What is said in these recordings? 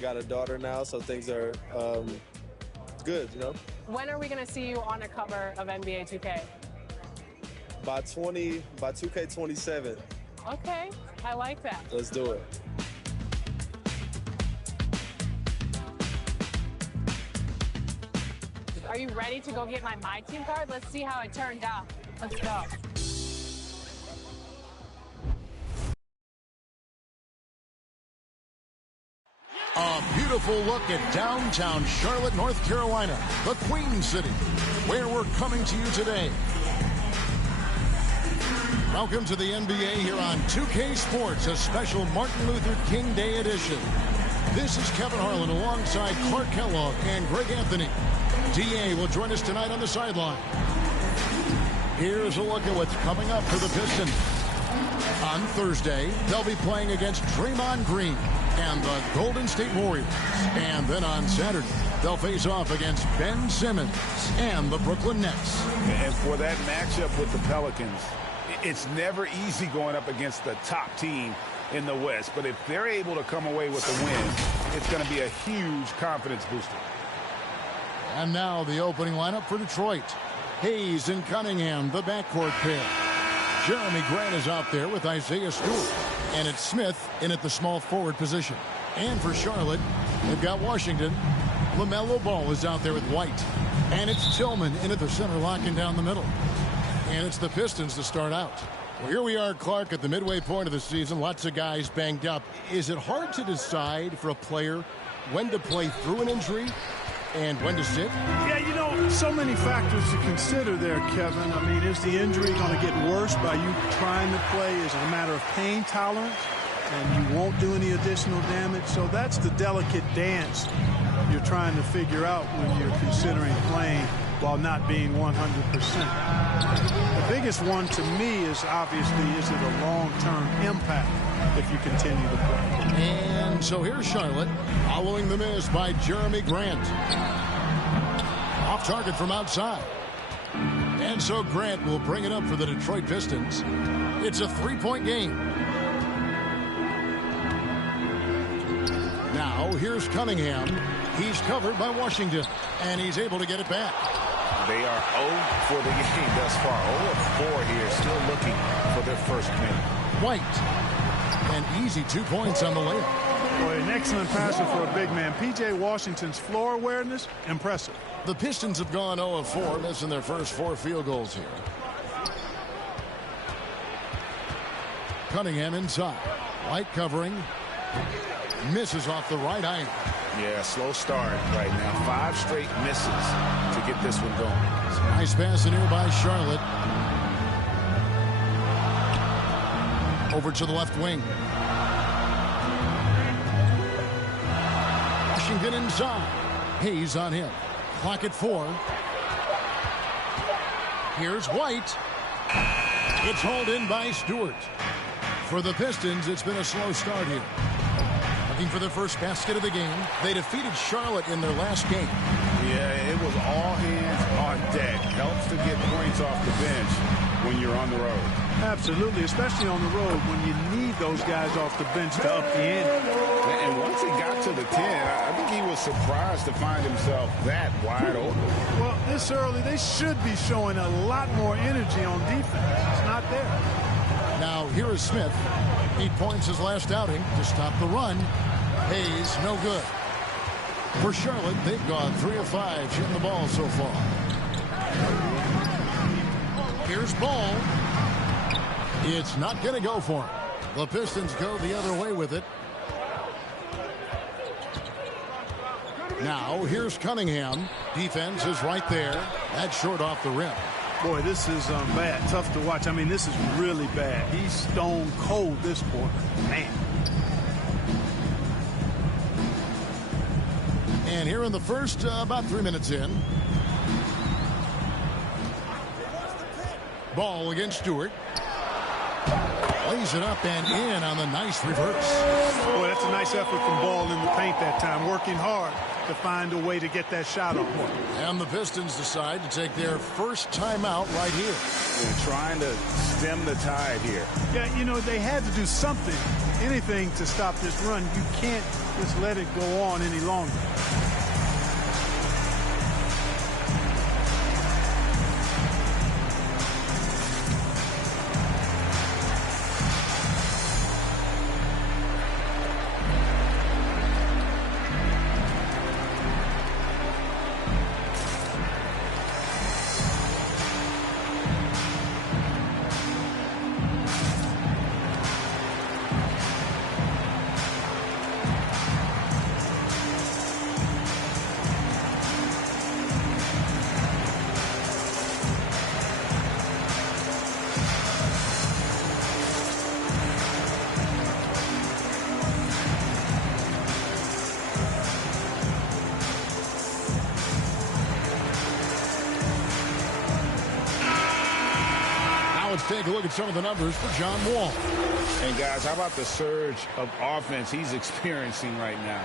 got a daughter now, so things are good, you know. When are we going to see you on a cover of NBA 2K? By 2K27. Okay, I like that. Let's do it. Are you ready to go get my team card? Let's see how it turned out. Let's go. A beautiful look at downtown Charlotte, North Carolina, the Queen City, where we're coming to you today. Welcome to the NBA here on 2K Sports, a special Martin Luther King Day edition. This is Kevin Harlan alongside Clark Kellogg and Greg Anthony. DA will join us tonight on the sideline. Here's a look at what's coming up for the Pistons. On Thursday, they'll be playing against Draymond Green and the Golden State Warriors. And then on Saturday, they'll face off against Ben Simmons and the Brooklyn Nets. And for that matchup with the Pelicans, it's never easy going up against the top team in the West. But if they're able to come away with a win, it's going to be a huge confidence booster. And now the opening lineup for Detroit. Hayes and Cunningham, the backcourt pair. Jeremy Grant is out there with Isaiah Stewart. And it's Smith in at the small forward position. And for Charlotte, they've got Washington. LaMelo Ball is out there with White. And it's Tillman in at the center, locking down the middle. And it's the Pistons to start out. Well, here we are, Clark, at the midway point of the season. Lots of guys banged up. Is it hard to decide for a player when to play through an injury and when to sit? Yeah, you know, so many factors to consider there, Kevin. I mean, is the injury going to get worse by you trying to play? Is it a matter of pain tolerance and you won't do any additional damage? So that's the delicate dance you're trying to figure out when you're considering playing while not being 100%. The biggest one to me is obviously, is it a long-term impact if you continue to play? And so here's Charlotte following the miss by Jeremy Grant. Off target from outside. And so Grant will bring it up for the Detroit Pistons. It's a three-point game. Now here's Cunningham. He's covered by Washington, and he's able to get it back. They are 0 for the game thus far. 0 of 4 here, still looking for their first win. White. And easy 2 points on the layup. Boy, an excellent passer for a big man. P.J. Washington's floor awareness, impressive. The Pistons have gone 0 of 4, missing their first 4 field goals here. Cunningham inside. White covering. Misses off the right eye. Yeah, slow start right now. 5 straight misses to get this one going. Nice pass in here by Charlotte. Over to the left wing. Washington inside. Hayes on him. Clock at 4. Here's White. It's hauled in by Stewart. For the Pistons, it's been a slow start here. Looking for their first basket of the game. They defeated Charlotte in their last game. Yeah, it was all hands on deck. Helps to get points off the bench when you're on the road. Absolutely, especially on the road when you need those guys off the bench to up the ante. And once he got to the 10, I think he was surprised to find himself that wide open. Well, this early, they should be showing a lot more energy on defense. It's not there. Now, here is Smith. 8 points his last outing to stop the run. Hayes, no good. For Charlotte, they've gone 3 of 5 shooting the ball so far. Here's Ball. It's not going to go for him. The Pistons go the other way with it. Now, here's Cunningham. Defense is right there. That's short off the rim. Boy, this is bad. Tough to watch. I mean, this is really bad. He's stone cold this quarter. Man. And here in the first, about 3 minutes in. Ball against Stewart. Lays it up and in on the nice reverse. Boy, that's a nice effort from Ball in the paint that time. Working hard. to find a way to get that shot off. And the Pistons decide to take their first timeout right here. They're trying to stem the tide here. Yeah, you know, they had to do something, anything to stop this run. You can't just let it go on any longer. Let's take a look at some of the numbers for John Wall. And guys, how about the surge of offense he's experiencing right now?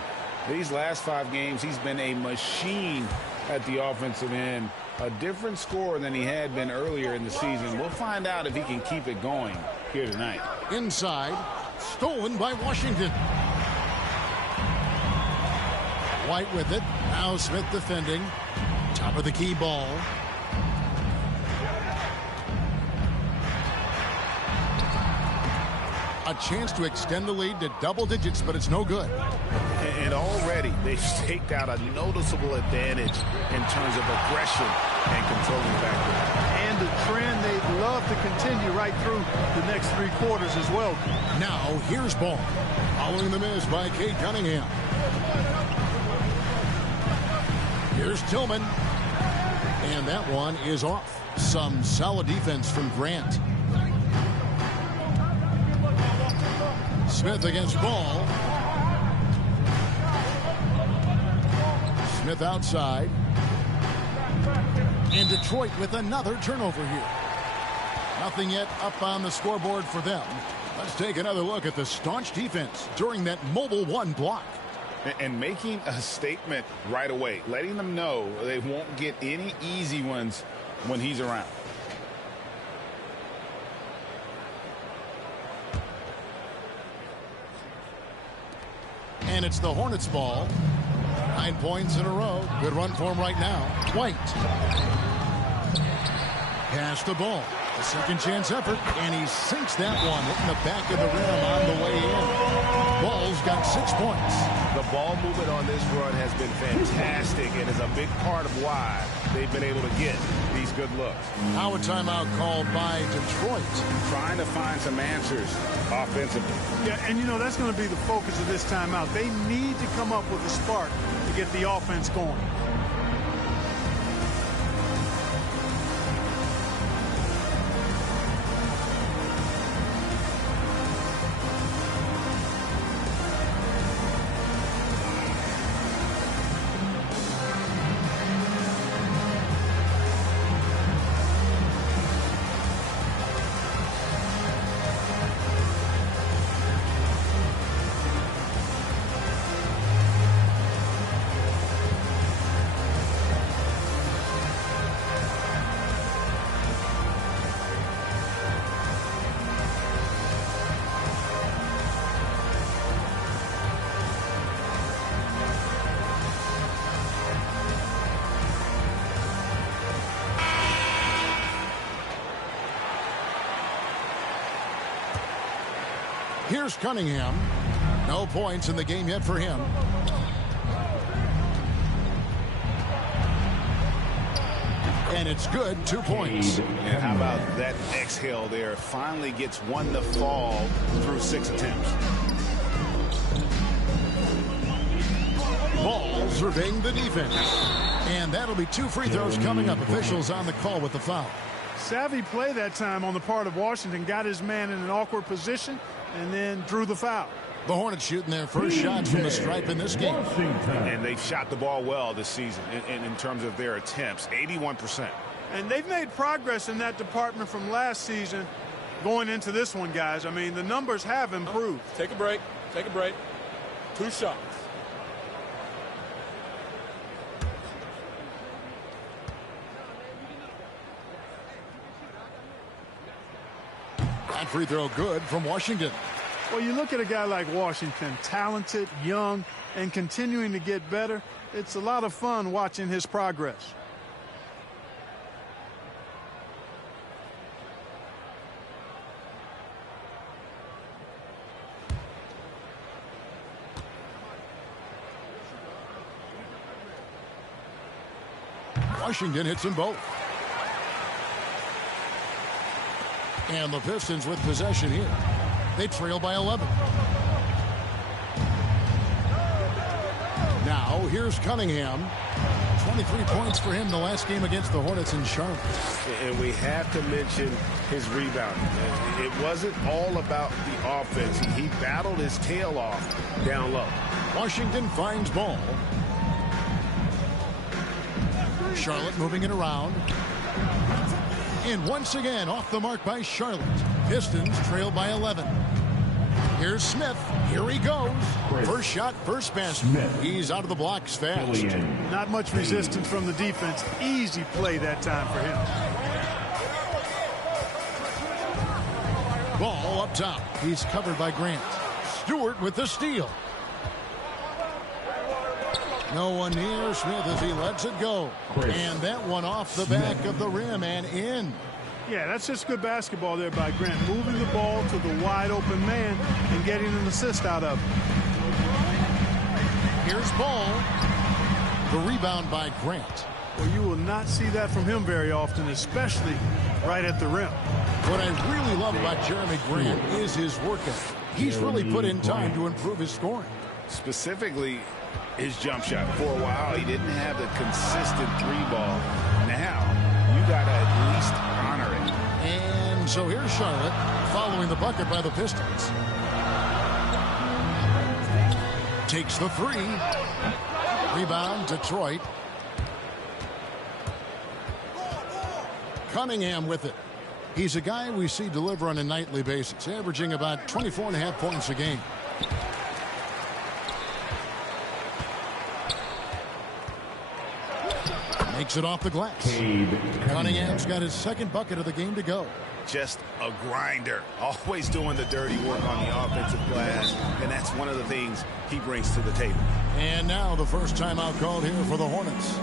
These last 5 games, he's been a machine at the offensive end. A different score than he had been earlier in the season. We'll find out if he can keep it going here tonight. Inside, stolen by Washington. White with it. Now Smith defending. Top of the key ball. A chance to extend the lead to double digits, but it's no good. And already they've staked out a noticeable advantage in terms of aggression and controlling factor. And the trend they'd love to continue right through the next 3 quarters as well. Now here's Ball. Following the miss by Cade Cunningham. Here's Tillman. And that one is off. Some solid defense from Grant. Smith against Ball. Smith outside. And Detroit with another turnover here. Nothing yet up on the scoreboard for them. Let's take another look at the staunch defense during that mobile 1 block. And making a statement right away, letting them know they won't get any easy ones when he's around. And it's the Hornets ball. 9 points in a row. Good run for him right now. White. Pass the ball. A second chance effort. And he sinks that one hitting the back of the rim on the way in. Ball's got 6 points. The ball movement on this run has been fantastic and is a big part of why they've been able to get these good looks. Now a timeout called by Detroit. Trying to find some answers offensively. Yeah, and you know, that's going to be the focus of this timeout. They need to come up with a spark to get the offense going. Here's Cunningham. No points in the game yet for him. And it's good. 2 points. And how about that exhale there? Finally gets one to fall through 6 attempts. Ball surveying the defense. And that'll be 2 free throws coming up. Officials on the call with the foul. Savvy play that time on the part of Washington. Got his man in an awkward position and then drew the foul. The Hornets shooting their first shots from the stripe in this game. And they've shot the ball well this season in terms of their attempts, 81%. And they've made progress in that department from last season going into this one, guys. I mean, the numbers have improved. Take a break. Take a break. 2 shots. free throw good from Washington. Well, you look at a guy like Washington, talented, young, and continuing to get better. It's a lot of fun watching his progress. Washington hits them both. And the Pistons with possession here. They trail by 11. Now, here's Cunningham. 23 points for him the last game against the Hornets in Charlotte. And we have to mention his rebounding. It wasn't all about the offense. He battled his tail off down low. Washington finds ball. Charlotte moving it around. And once again, off the mark by Charlotte. Pistons trail by 11. Here's Smith. Here he goes. First shot, first basket. He's out of the blocks fast. Not much resistance from the defense. Easy play that time for him. Ball up top. He's covered by Grant. Stewart with the steal. No one near Smith as he lets it go. And that one off the back of the rim and in. Yeah, that's just good basketball there by Grant. Moving the ball to the wide open man and getting an assist out of it. Here's Ball. The rebound by Grant. Well, you will not see that from him very often, especially right at the rim. What I really love about Jeremy Grant is his work ethic. He's really put in time to improve his scoring. Specifically, his jump shot. For a while, he didn't have the consistent three ball. Now, you got to at least honor it. And so here's Charlotte following the bucket by the Pistons. Takes the three. Rebound, Detroit. Cunningham with it. He's a guy we see deliver on a nightly basis, averaging about 24.5 points a game. Makes it off the glass. Cunningham's got his second bucket of the game to go. Just a grinder. Always doing the dirty work on the offensive glass. And that's one of the things he brings to the table. And now the first timeout called here for the Hornets.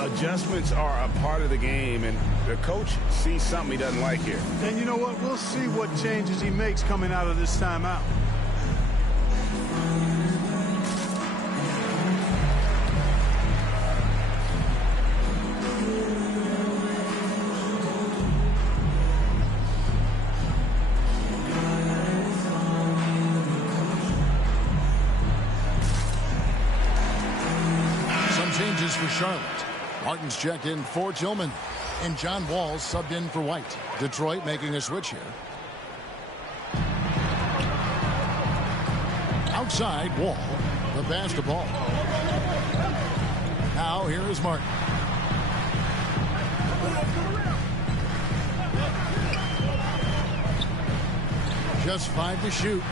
Adjustments are a part of the game, and the coach sees something he doesn't like here. And you know what? We'll see what changes he makes coming out of this timeout. For Charlotte. Martin's checked in for Tillman. And John Wall's subbed in for White. Detroit making a switch here. Outside, Wall. The pass to Ball. Now here is Martin. Just 5 to shoot.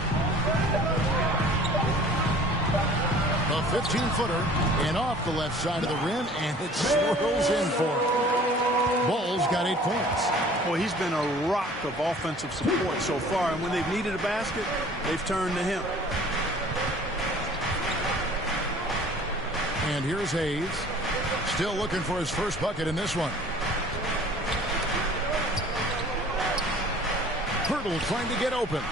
A 15-footer and off the left side of the rim, and it swirls in for him. Ball's got 8 points. Well, he's been a rock of offensive support so far, and when they've needed a basket, they've turned to him. And here's Hayes. Still looking for his first bucket in this one. Hurdle trying to get open.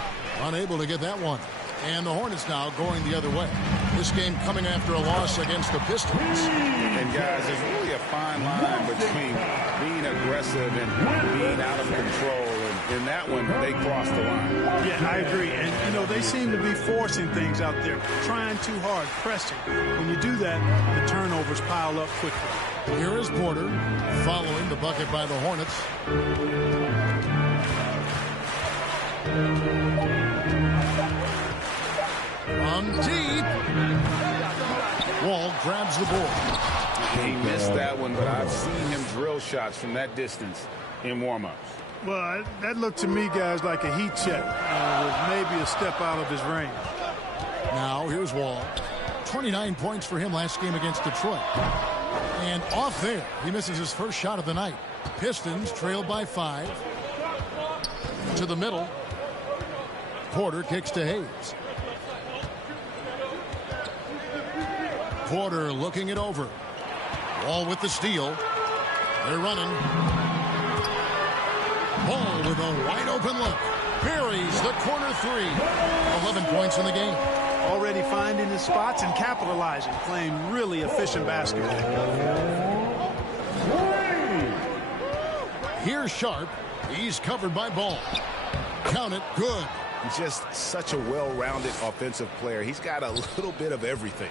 Unable to get that one. And the Hornets now going the other way. This game coming after a loss against the Pistons. And guys, there's really a fine line between being aggressive and being out of control. And in that one, they crossed the line. Yeah, I agree. And, you know, they seem to be forcing things out there, trying too hard, pressing. When you do that, the turnovers pile up quickly. Here is Porter following the bucket by the Hornets. From deep. Wall grabs the ball. He missed that one, but I've seen him drill shots from that distance in warm-ups. Well, that looked to me, guys, like a heat check. With maybe a step out of his range. Now here's Wall. 29 points for him last game against Detroit. And off there, he misses his first shot of the night. Pistons trailed by 5. To the middle. Porter kicks to Hayes. Porter looking it over. Wall with the steal. They're running. Ball with a wide open look. Buries the corner three. 11 points in the game. Already finding his spots and capitalizing. Playing really efficient basketball. Here's Sharp. He's covered by Ball. Count it. Good. He's just such a well-rounded offensive player. He's got a little bit of everything.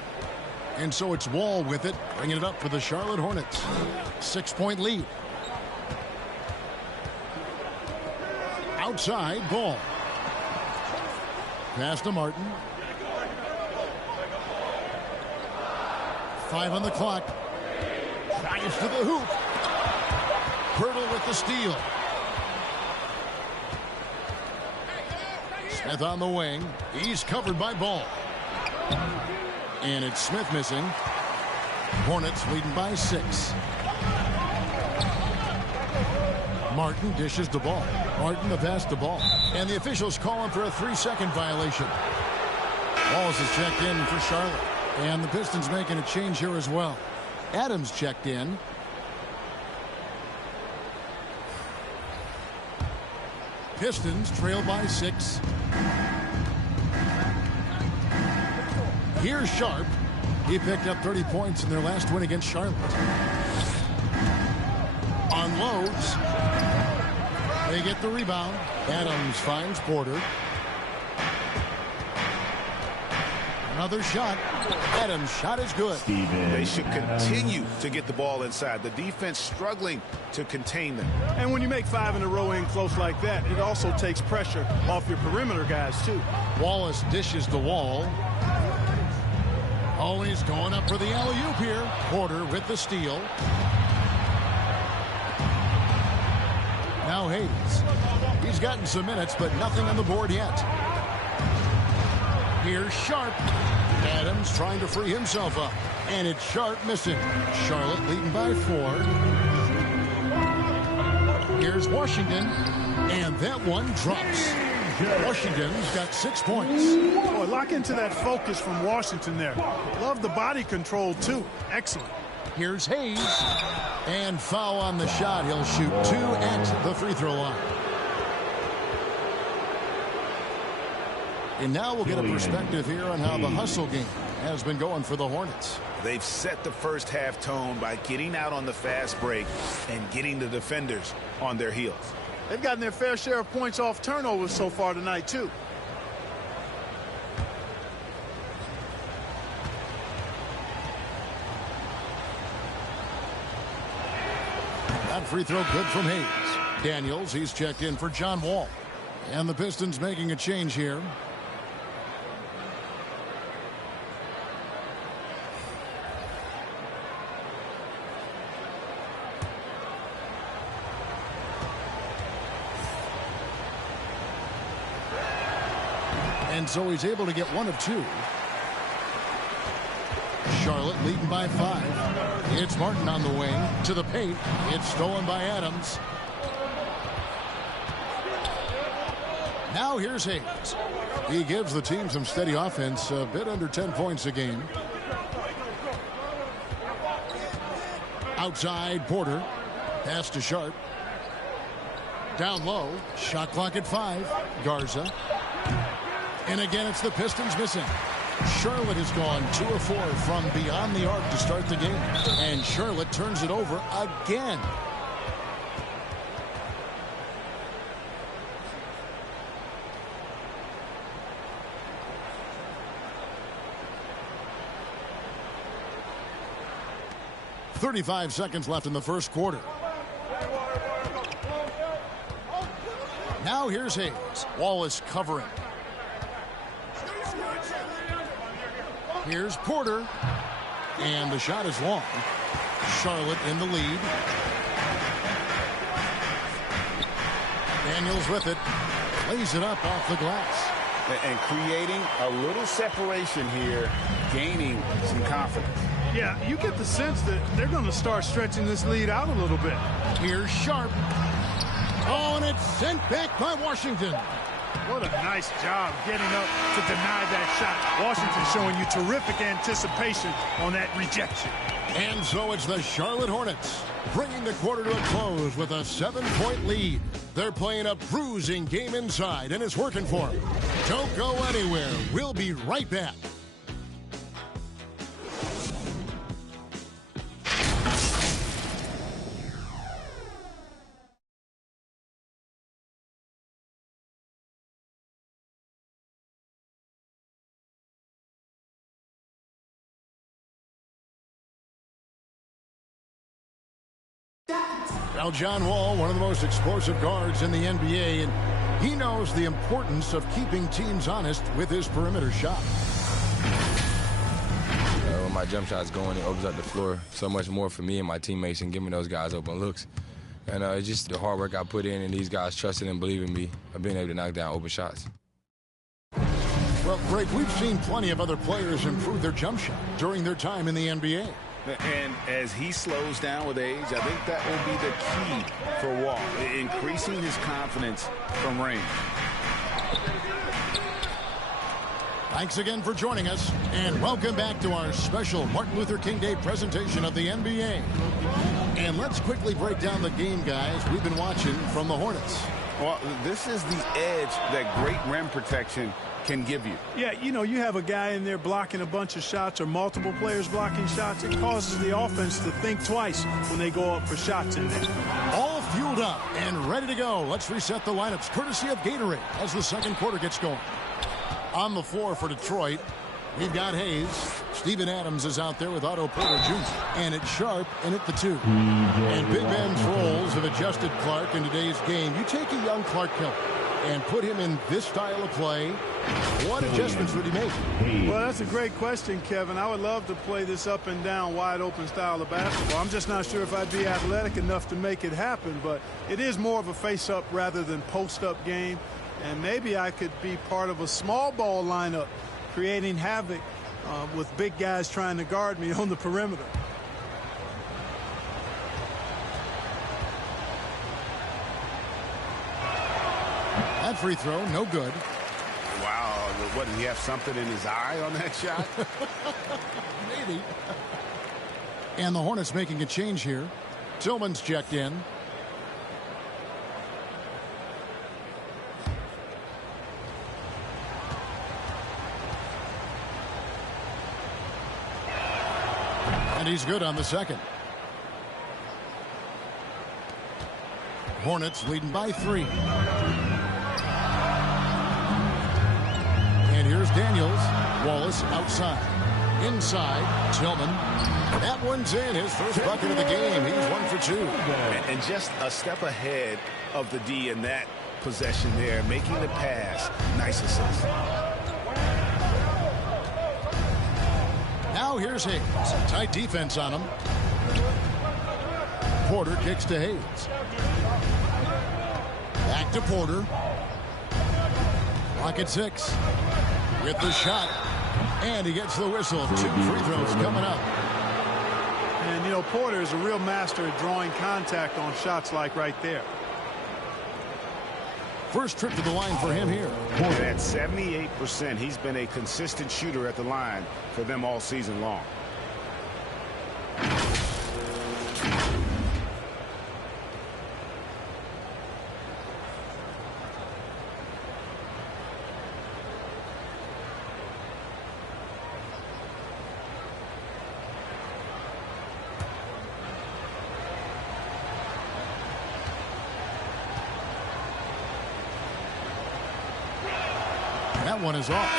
And so it's Wall with it, bringing it up for the Charlotte Hornets. 6-point lead. Outside, Ball. Pass to Martin. 5 on the clock. Drives to the hoop. Hurdle with the steal. Smith on the wing. He's covered by Ball. And it's Smith missing. Hornets leading by 6. Martin dishes the ball. Martin the pass to Ball. And the officials calling for a 3-second violation. Walls is checked in for Charlotte. And the Pistons making a change here as well. Adams checked in. Pistons trail by 6. Here's Sharp. He picked up 30 points in their last win against Charlotte. Unloads. They get the rebound. Adams finds Porter. Another shot. Adams' shot is good. They should continue to get the ball inside. The defense struggling to contain them. And when you make 5 in a row in close like that, it also takes pressure off your perimeter guys, too. Wallace dishes the Wall. Always going up for the alley-oop here. Porter with the steal. Now Hayes. He's gotten some minutes, but nothing on the board yet. Here's Sharp. Adams trying to free himself up. And it's Sharp missing. Charlotte leading by 4. Here's Washington. And that one drops. Washington's got 6 points. Boy, lock into that focus from Washington there. Love the body control, too. Excellent. Here's Hayes. And foul on the shot. He'll shoot 2 at the free throw line. And now we'll get a perspective here on how the hustle game has been going for the Hornets. They've set the first half tone by getting out on the fast break and getting the defenders on their heels. They've gotten their fair share of points off turnovers so far tonight, too. That free throw good from Hayes. Daniels, he's checked in for John Wall. And the Pistons making a change here. And so he's able to get 1 of 2. Charlotte leading by 5. It's Martin on the wing to the paint. It's stolen by Adams. Now here's Hayes. He gives the team some steady offense, a bit under 10 points a game. Outside, Porter. Pass to Sharp. Down low. Shot clock at 5. Garza. And again, it's the Pistons missing. Charlotte has gone 2 of 4 from beyond the arc to start the game. And Charlotte turns it over again. .35 seconds left in the first quarter. Now here's Hayes. Wallace covering. Here's Porter. And the shot is long. Charlotte in the lead. Daniels with it. Lays it up off the glass. And creating a little separation here, gaining some confidence. Yeah, you get the sense that they're going to start stretching this lead out a little bit. Here's Sharp. Oh, and it's sent back by Washington. What a nice job getting up to deny that shot. Washington showing you terrific anticipation on that rejection. And so it's the Charlotte Hornets bringing the quarter to a close with a 7-point lead. They're playing a bruising game inside, and it's working for them. Don't go anywhere. We'll be right back. Now, John Wall, one of the most explosive guards in the NBA, and he knows the importance of keeping teams honest with his perimeter shot. When my jump shot's going, it opens up the floor so much more for me and my teammates and giving those guys open looks. And it's just the hard work I put in and these guys trusting and believing me of being able to knock down open shots. Well, Greg, we've seen plenty of other players improve their jump shot during their time in the NBA. And as he slows down with age, I think that will be the key for Wall, increasing his confidence from range. Thanks again for joining us, and welcome back to our special Martin Luther King Day presentation of the NBA. And let's quickly break down the game, guys, we've been watching from the Hornets. Well, this is the edge that great rim protection can give you. Yeah, you know, you have a guy in there blocking a bunch of shots or multiple players blocking shots. It causes the offense to think twice when they go up for shots in there. All fueled up and ready to go. Let's reset the lineups courtesy of Gatorade as the second quarter gets going. On the floor for Detroit, we've got Hayes. Steven Adams is out there with Otto Porter Jr. And it's Sharp in at the 2. And big men's roles have adjusted Clark in today's game. You take a young Clark Killer and put him in this style of play, what adjustments would he make? Well, that's a great question, Kevin. I would love to play this up and down, wide open style of basketball. I'm just not sure if I'd be athletic enough to make it happen, but it is more of a face-up rather than post-up game. And maybe I could be part of a small ball lineup, creating havoc with big guys trying to guard me on the perimeter. That free throw, no good. Wow, what, did he have something in his eye on that shot? Maybe. And the Hornets making a change here. Tillman's checked in. And he's good on the second. Hornets leading by 3. And here's Daniels. Wallace outside. Inside, Tillman. That one's in. His first bucket of the game. He's 1 for 2. And just a step ahead of the D in that possession there, making the pass. Nice assist. Now here's Hayes. Tight defense on him. Porter kicks to Hayes. Back to Porter. Clock at 6. With the shot. And he gets the whistle. 2 free throws coming up. And, you know, Porter is a real master at drawing contact on shots like right there. First trip to the line for him here. And at 78%, he's been a consistent shooter at the line for them all season long. That one is off.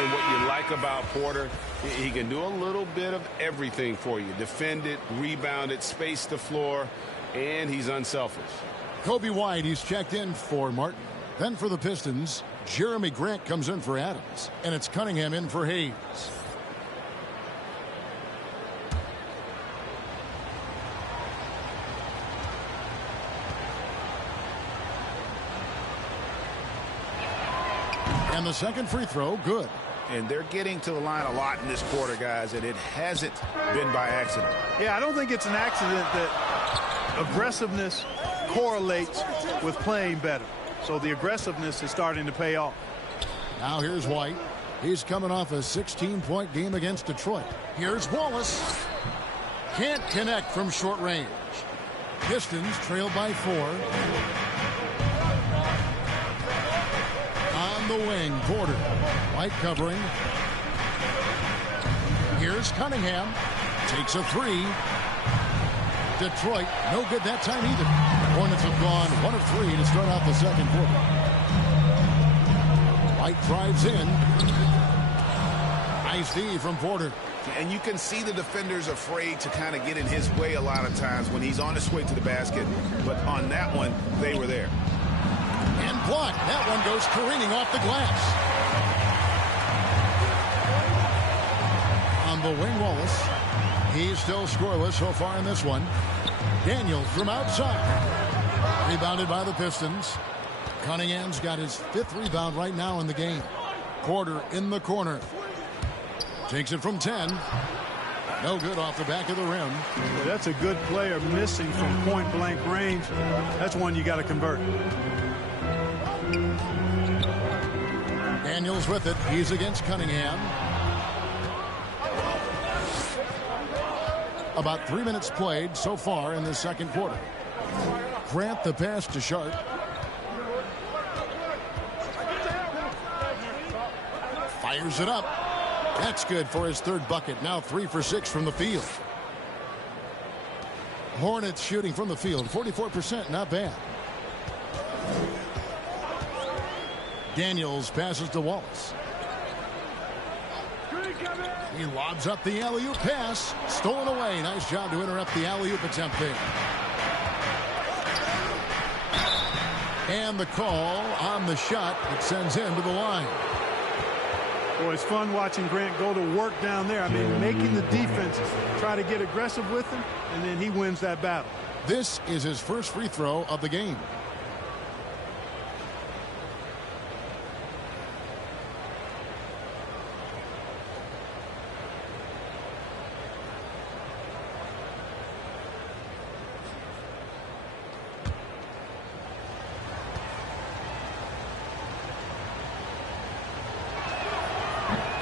And what you like about Porter, he can do a little bit of everything for you. Defend it, rebound it, space the floor, and he's unselfish. Kobe White, he's checked in for Martin. Then for the Pistons, Jeremy Grant comes in for Adams. And it's Cunningham in for Hayes. And the second free throw, good. And they're getting to the line a lot in this quarter, guys, and it hasn't been by accident. Yeah, I don't think it's an accident that aggressiveness correlates with playing better. So the aggressiveness is starting to pay off. Now here's White. He's coming off a 16-point game against Detroit. Here's Wallace. Can't connect from short range. Pistons trail by 4. On the wing, Porter. White covering. Here's Cunningham. Takes a 3. Detroit, no good that time either. Hornets have gone 1 of 3 to start off the second quarter. White drives in. Nice D from Porter. And you can see the defenders afraid to kind of get in his way a lot of times when he's on his way to the basket. But on that one, they were there. And blocked. That one goes careening off the glass. On the wing, Wallace. He's still scoreless so far in this one. Daniels from outside. Rebounded by the Pistons. Cunningham's got his 5th rebound right now in the game. Porter in the corner. Takes it from 10. No good off the back of the rim. Well, that's a good player missing from point-blank range. That's one you got to convert. Daniels with it. He's against Cunningham. About 3 minutes played so far in the second quarter. Grant the pass to Sharp. Fires it up. That's good for his 3rd bucket. Now 3 for 6 from the field. Hornets shooting from the field. 44%, not bad. Daniels passes to Wallace. He lobs up the alley-oop pass. Stolen away. Nice job to interrupt the alley-oop attempt there. And the call on the shot that sends him to the line. Boy, it's fun watching Grant go to work down there. I mean, making the defense try to get aggressive with him, and then he wins that battle. This is his first free throw of the game.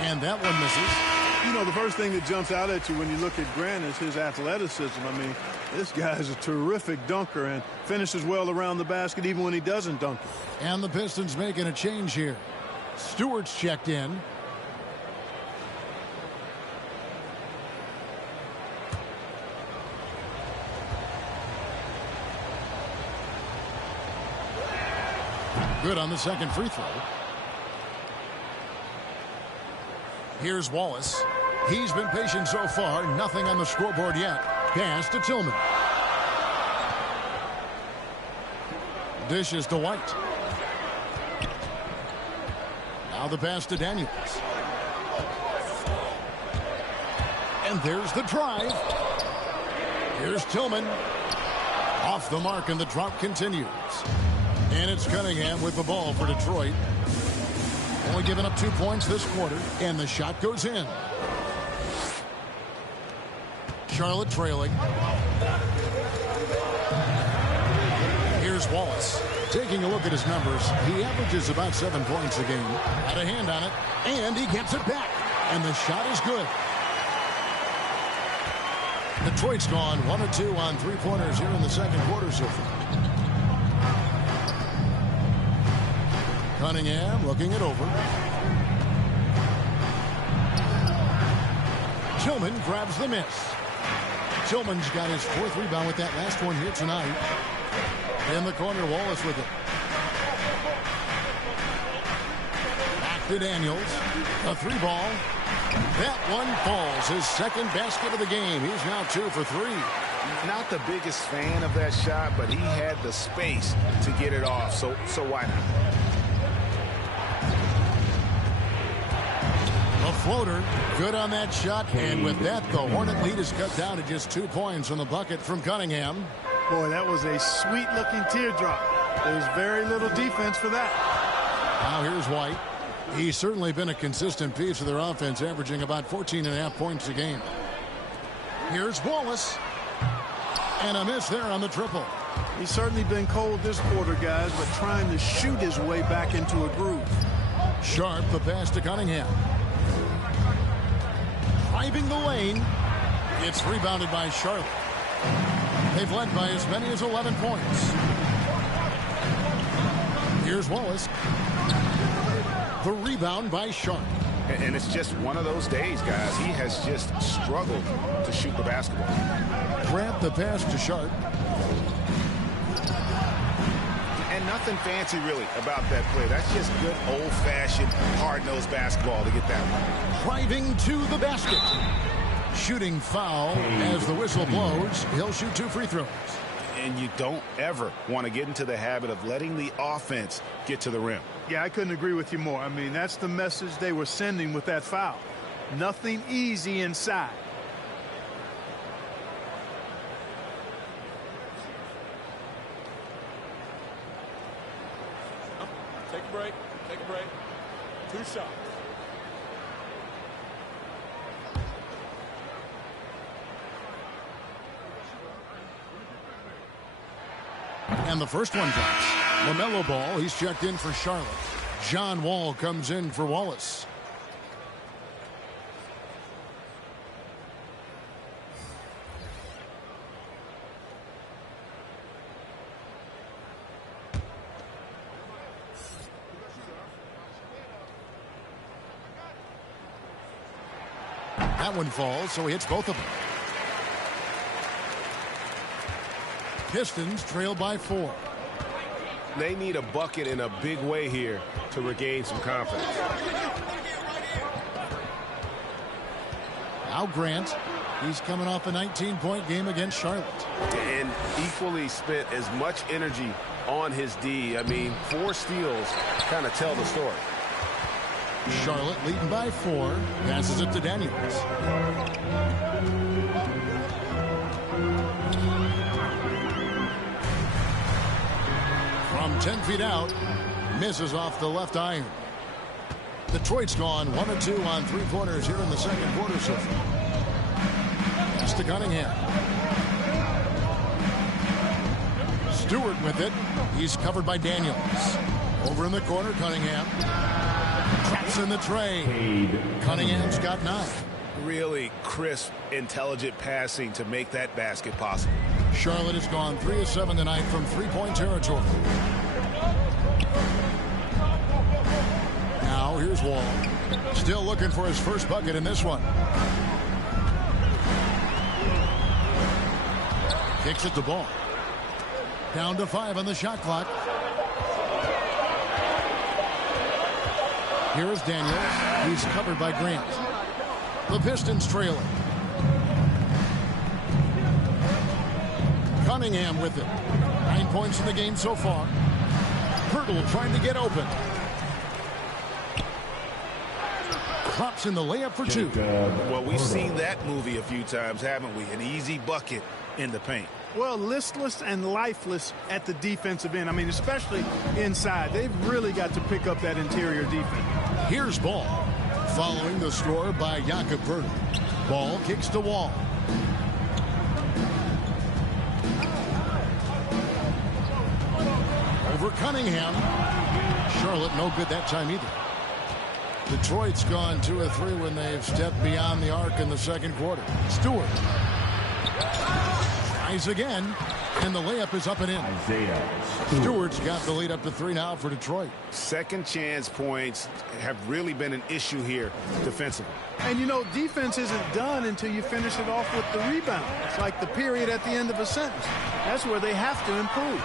And that one misses. You know, the first thing that jumps out at you when you look at Grant is his athleticism. I mean, this guy is a terrific dunker and finishes well around the basket even when he doesn't dunk it. And the Pistons making a change here. Stewart's checked in. Good on the second free throw. Here's Wallace. He's been patient so far. Nothing on the scoreboard yet. Pass to Tillman. Dishes to White. Now the pass to Daniels. And there's the drive. Here's Tillman. Off the mark, and the drop continues. And it's Cunningham with the ball for Detroit. Only giving up 2 points this quarter, and the shot goes in. Charlotte trailing. Here's Wallace. Taking a look at his numbers, he averages about 7 points a game. Had a hand on it, and he gets it back. And the shot is good. Detroit's gone 1 of 2 on three-pointers here in the second quarter so far. Cunningham looking it over. Tillman grabs the miss. Tillman's got his 4th rebound with that last one here tonight. In the corner, Wallace with it. Back to Daniels. A 3-ball. That one falls. His 2nd basket of the game. He's now 2 for 3. Not the biggest fan of that shot, but he had the space to get it off, so why not? A floater, good on that shot, and with that, the Hornet lead is cut down to just 2 points on the bucket from Cunningham. Boy, that was a sweet-looking teardrop. There's very little defense for that. Now here's White. He's certainly been a consistent piece of their offense, averaging about 14.5 points a game. Here's Wallace. And a miss there on the triple. He's certainly been cold this quarter, guys, but trying to shoot his way back into a groove. Sharp, the pass to Cunningham. Driving the lane. It's rebounded by Charlotte. They've led by as many as 11 points. Here's Wallace. The rebound by Sharp. And it's just one of those days, guys. He has just struggled to shoot the basketball. Grant the pass to Sharp. And nothing fancy, really, about that play. That's just good, old-fashioned, hard-nosed basketball to get that one. Driving to the basket. Shooting foul as the whistle blows. He'll shoot 2 free throws. And you don't ever want to get into the habit of letting the offense get to the rim. Yeah, I couldn't agree with you more. I mean, that's the message they were sending with that foul. Nothing easy inside. Take a break. Take a break. 2 shots. And the first one drops. LaMelo Ball, he's checked in for Charlotte. John Wall comes in for Wallace. That one falls, so he hits both of them. Pistons trail by 4. They need a bucket in a big way here to regain some confidence. Now Grant, he's coming off a 19-point game against Charlotte. And equally spent as much energy on his D. I mean, 4 steals kind of tell the story. Charlotte leading by 4. Passes it to Daniels. From 10 feet out, misses off the left iron. Detroit's gone 1 of 2 on 3-pointers here in the second quarter so far. Pass to Cunningham. Stewart with it. He's covered by Daniels. Over in the corner, Cunningham. Traps in the tray. Cunningham's got 9. Really crisp, intelligent passing to make that basket possible. Charlotte has gone 3 of 7 tonight from 3-point territory. Now here's Wall. Still looking for his first bucket in this one. Kicks it to Ball. Down to 5 on the shot clock. Here is Daniels. He's covered by Grant. The Pistons trailing. Cunningham with it. 9 points in the game so far. Hurdle trying to get open. Drops in the layup for 2. Well, we've seen that movie a few times, haven't we? An easy bucket in the paint. Well, listless and lifeless at the defensive end. I mean, especially inside. They've really got to pick up that interior defense. Here's Ball. Following the score by Jakob Poeltl. Ball kicks to Wall. Over Cunningham. Charlotte no good that time either. Detroit's gone 2 of 3 when they've stepped beyond the arc in the second quarter. Stewart tries again, and the layup is up and in. Stewart's got the lead up to 3 now for Detroit. Second chance points have really been an issue here defensively. And, you know, defense isn't done until you finish it off with the rebound. It's like the period at the end of a sentence. That's where they have to improve.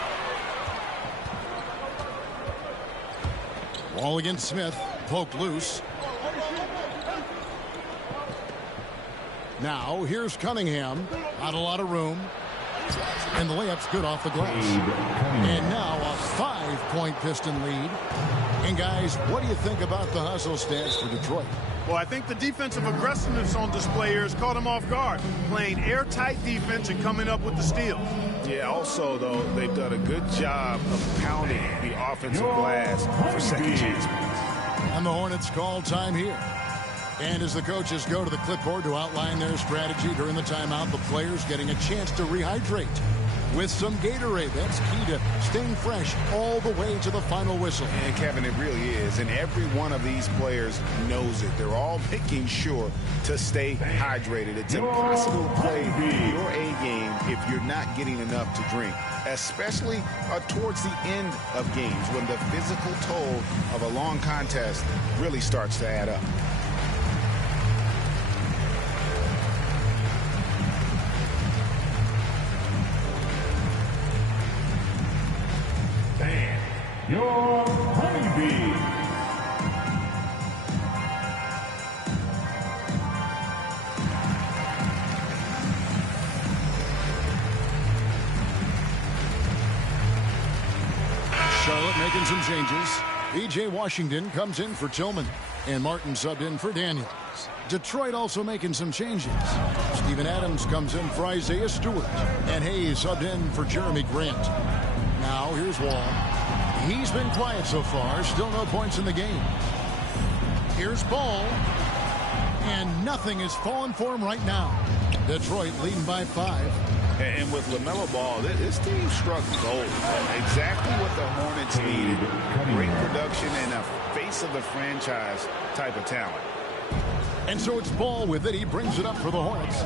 Wall against Smith. Poked loose. Now here's Cunningham. Not a lot of room. And the layup's good off the glass. And now a 5-point Piston lead. And guys, what do you think about the hustle stats for Detroit? Well, I think the defensive aggressiveness on display here has caught them off guard. Playing airtight defense and coming up with the steals. Yeah, also, though, they've done a good job of pounding the offensive glass for second chance points. And the Hornets call time here. And as the coaches go to the clipboard to outline their strategy during the timeout, the players getting a chance to rehydrate. with some Gatorade. That's key to staying fresh all the way to the final whistle. And Kevin, it really is. And every one of these players knows it. They're all making sure to stay hydrated. It's impossible to play your A game if you're not getting enough to drink, especially towards the end of games when the physical toll of a long contest really starts to add up. Your honeybee. Charlotte making some changes. B.J. Washington comes in for Tillman, and Martin subbed in for Daniels. Detroit also making some changes. Steven Adams comes in for Isaiah Stewart, and Hayes subbed in for Jeremy Grant. Now here's Wall. He's been quiet so far. Still no points in the game. Here's Ball. And nothing is falling for him right now. Detroit leading by 5. And with LaMelo Ball, this team struck gold. Exactly what the Hornets needed. Great production and a face of the franchise type of talent. And so it's Ball with it. He brings it up for the Hornets.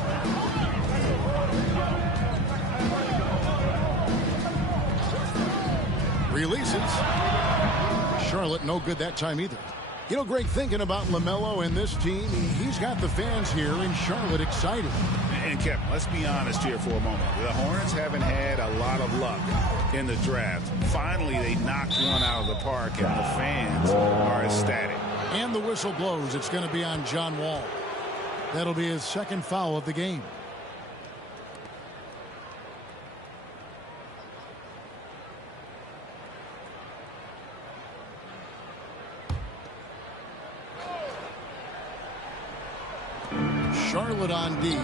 Releases. Charlotte no good that time either. You know, Greg, thinking about LaMelo and this team, he's got the fans here in Charlotte excited. And Kevin, let's be honest here for a moment. The Hornets haven't had a lot of luck in the draft. Finally, they knocked one out of the park, and the fans are ecstatic. And the whistle blows. It's going to be on John Wall. That'll be his second foul of the game. Charlotte on D.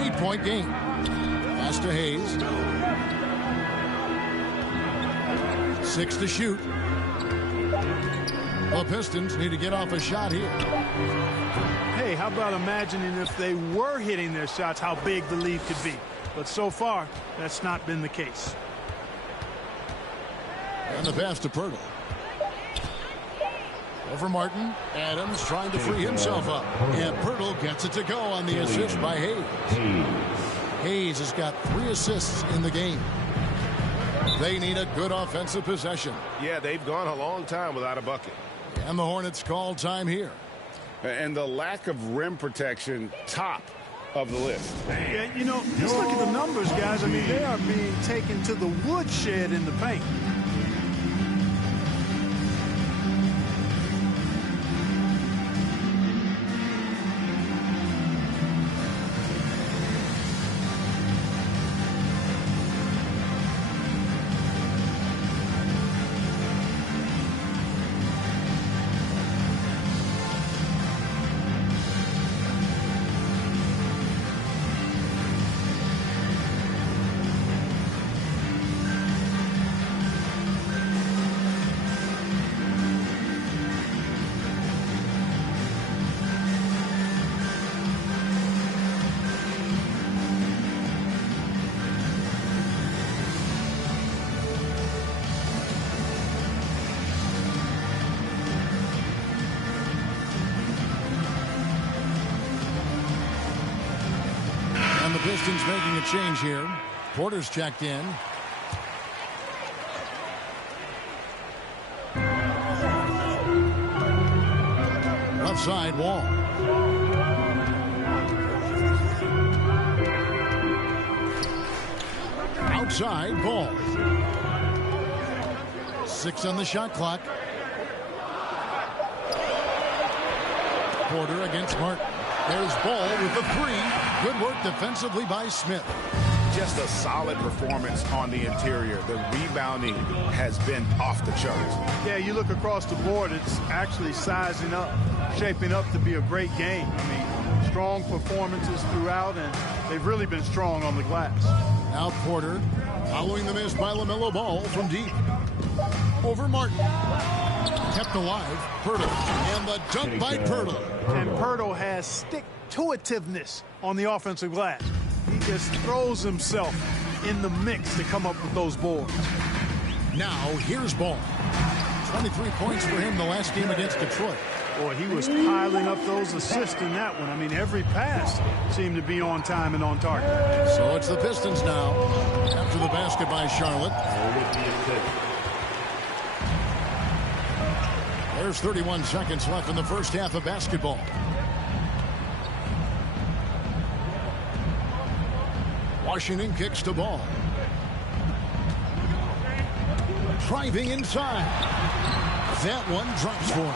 8-point game. Pass to Hayes. 6 to shoot. The Pistons need to get off a shot here. Hey, how about imagining if they were hitting their shots, how big the lead could be. But so far, that's not been the case. And the pass to Pirtle. Over Martin. Adams trying to free himself up. And Pirtle gets it to go on the assist by Hayes. Hayes has got 3 assists in the game. They need a good offensive possession. Yeah, they've gone a long time without a bucket. And the Hornets call time here. And the lack of rim protection, top of the list. Yeah, you know, just look at the numbers, guys. I mean, they are being taken to the woodshed in the paint. And the Pistons making a change here. Porter's checked in. Left side, Wall. Outside, Ball. 6 on the shot clock. Porter against Martin. There's Ball with the 3. Good work defensively by Smith. Just a solid performance on the interior. The rebounding has been off the charts. Yeah, you look across the board, it's actually sizing up, shaping up to be a great game. I mean, strong performances throughout, and they've really been strong on the glass. Now Porter following the miss by LaMelo Ball from deep. Over Martin. Kept alive. Pirtle. And the dunk by Pirtle. And Pirtle has stick-to-itiveness on the offensive glass. He just throws himself in the mix to come up with those boards. Now, here's Ball. 23 points for him the last game against Detroit. Boy, he was piling up those assists in that one. I mean, every pass seemed to be on time and on target. So it's the Pistons now after the basket by Charlotte. There's 31 seconds left in the first half of basketball. Washington kicks the ball. Driving inside. That one drops for him.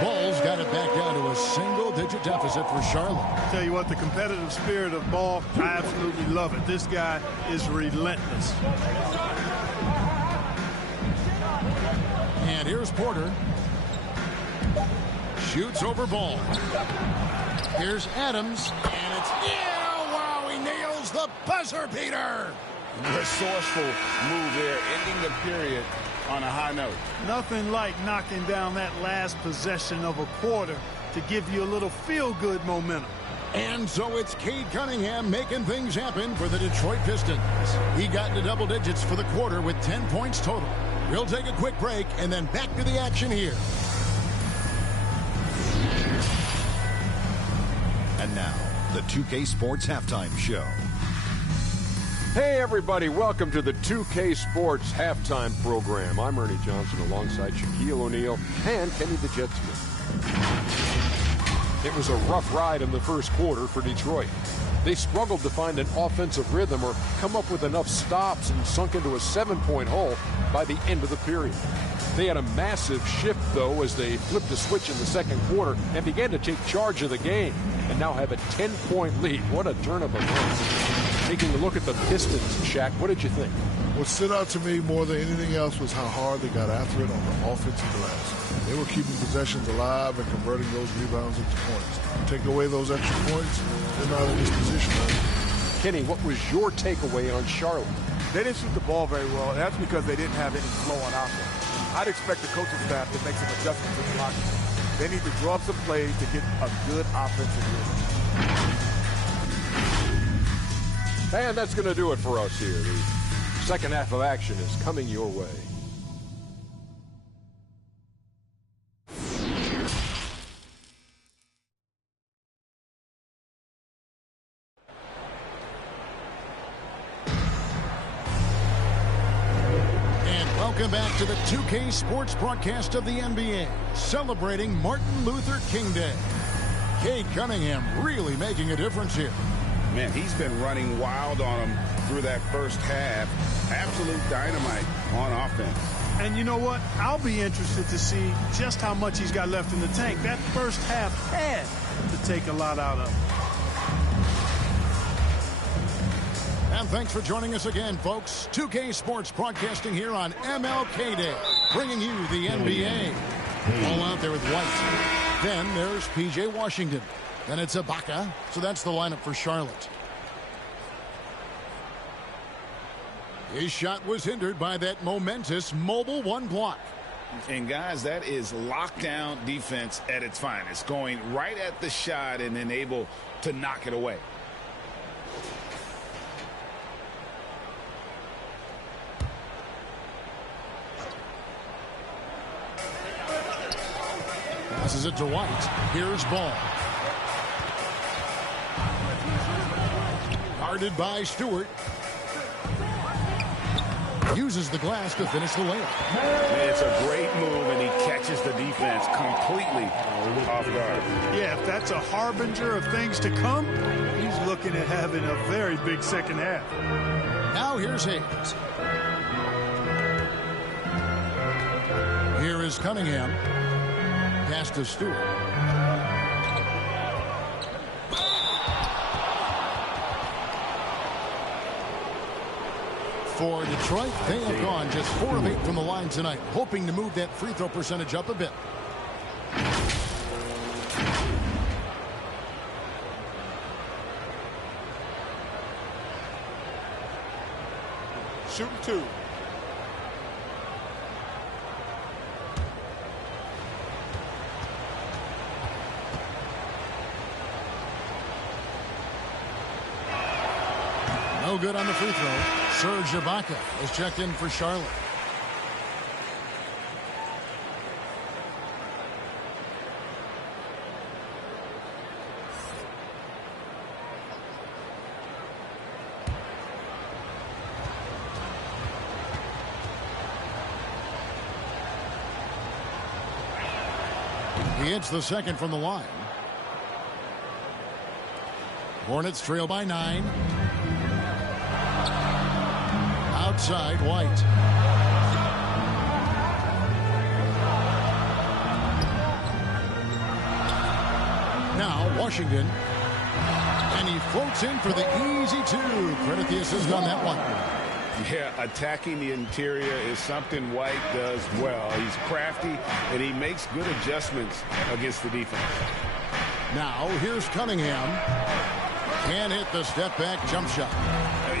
Ball's got it back down to a single-digit deficit for Charlotte. I tell you what, the competitive spirit of Ball, I absolutely love it. This guy is relentless. And here's Porter. Shoots over Ball. Here's Adams. And it's in. Wow, he nails the buzzer beater. Resourceful move there, ending the period on a high note. Nothing like knocking down that last possession of a quarter to give you a little feel-good momentum. And so it's Cade Cunningham making things happen for the Detroit Pistons. He got into double digits for the quarter with 10 points total. We'll take a quick break and then back to the action here. And now, the 2K Sports Halftime Show. Hey everybody, welcome to the 2K Sports Halftime Program. I'm Ernie Johnson alongside Shaquille O'Neal and Kenny the Jet Smith. It was a rough ride in the first quarter for Detroit. They struggled to find an offensive rhythm or come up with enough stops and sunk into a 7-point hole by the end of the period. They had a massive shift, though, as they flipped the switch in the second quarter and began to take charge of the game and now have a 10-point lead. What a turn of events. Taking a look at the Pistons, Shaq, what did you think? What stood out to me more than anything else was how hard they got after it on the offensive glass. They were keeping possessions alive and converting those rebounds into points. Take away those extra points, they're not in this position. Kenny, what was your takeaway on Charlotte? They didn't shoot the ball very well, and that's because they didn't have any flow on offense. I'd expect the coaching staff to make some adjustments in the locker room. They need to draw up some plays to get a good offensive rhythm. And that's going to do it for us here. The second half of action is coming your way. And welcome back to the 2K Sports broadcast of the NBA, celebrating Martin Luther King Day. Cade Cunningham really making a difference here. Man, he's been running wild on him through that first half. Absolute dynamite on offense. And you know what? I'll be interested to see just how much he's got left in the tank. That first half had to take a lot out of him. And thanks for joining us again, folks. 2K Sports broadcasting here on MLK Day, bringing you the NBA. All out there with White. Then there's P.J. Washington. Then it's Ibaka, so that's the lineup for Charlotte. His shot was hindered by that momentous mobile one block. And guys, that is lockdown defense at its finest, going right at the shot and then able to knock it away. Passes it to White. Here's Ball. Guarded by Stewart. Uses the glass to finish the layup. It's a great move, and he catches the defense completely off guard. Yeah, if that's a harbinger of things to come, he's looking at having a very big second half. Now here's Hayes. Here is Cunningham. Pass to Stewart. For Detroit, they have gone just 4 of 8 from the line tonight, hoping to move that free throw percentage up a bit. Shooting two. No good on the free throw. Serge Ibaka is checked in for Charlotte. He hits the second from the line. Hornets trail by 9. Outside, White. Now, Washington. And he floats in for the easy 2. Credit the assist on that one. Yeah, attacking the interior is something White does well. He's crafty, and he makes good adjustments against the defense. Now, here's Cunningham. Can't hit the step-back jump shot.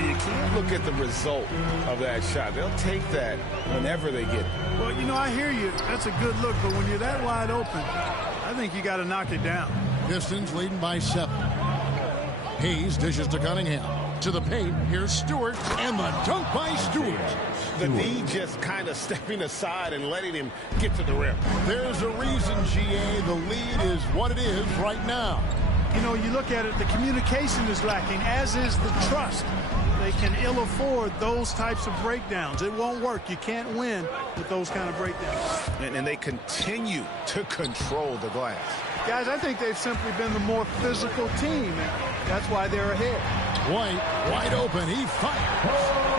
You can't look at the result of that shot. They'll take that whenever they get it. Well, you know, I hear you. That's a good look, but when you're that wide open, I think you got to knock it down. Pistons leading by 7. Hayes dishes to Cunningham. To the paint, here's Stewart, and the dunk by Stewart. The D just kind of stepping aside and letting him get to the rim. There's a reason, GA, the lead is what it is right now. You know, you look at it, the communication is lacking, as is the trust. They can ill afford those types of breakdowns. It won't work. You can't win with those kind of breakdowns. And they continue to control the glass. Guys, I think they've simply been the more physical team, and that's why they're ahead. White, wide open, he fires.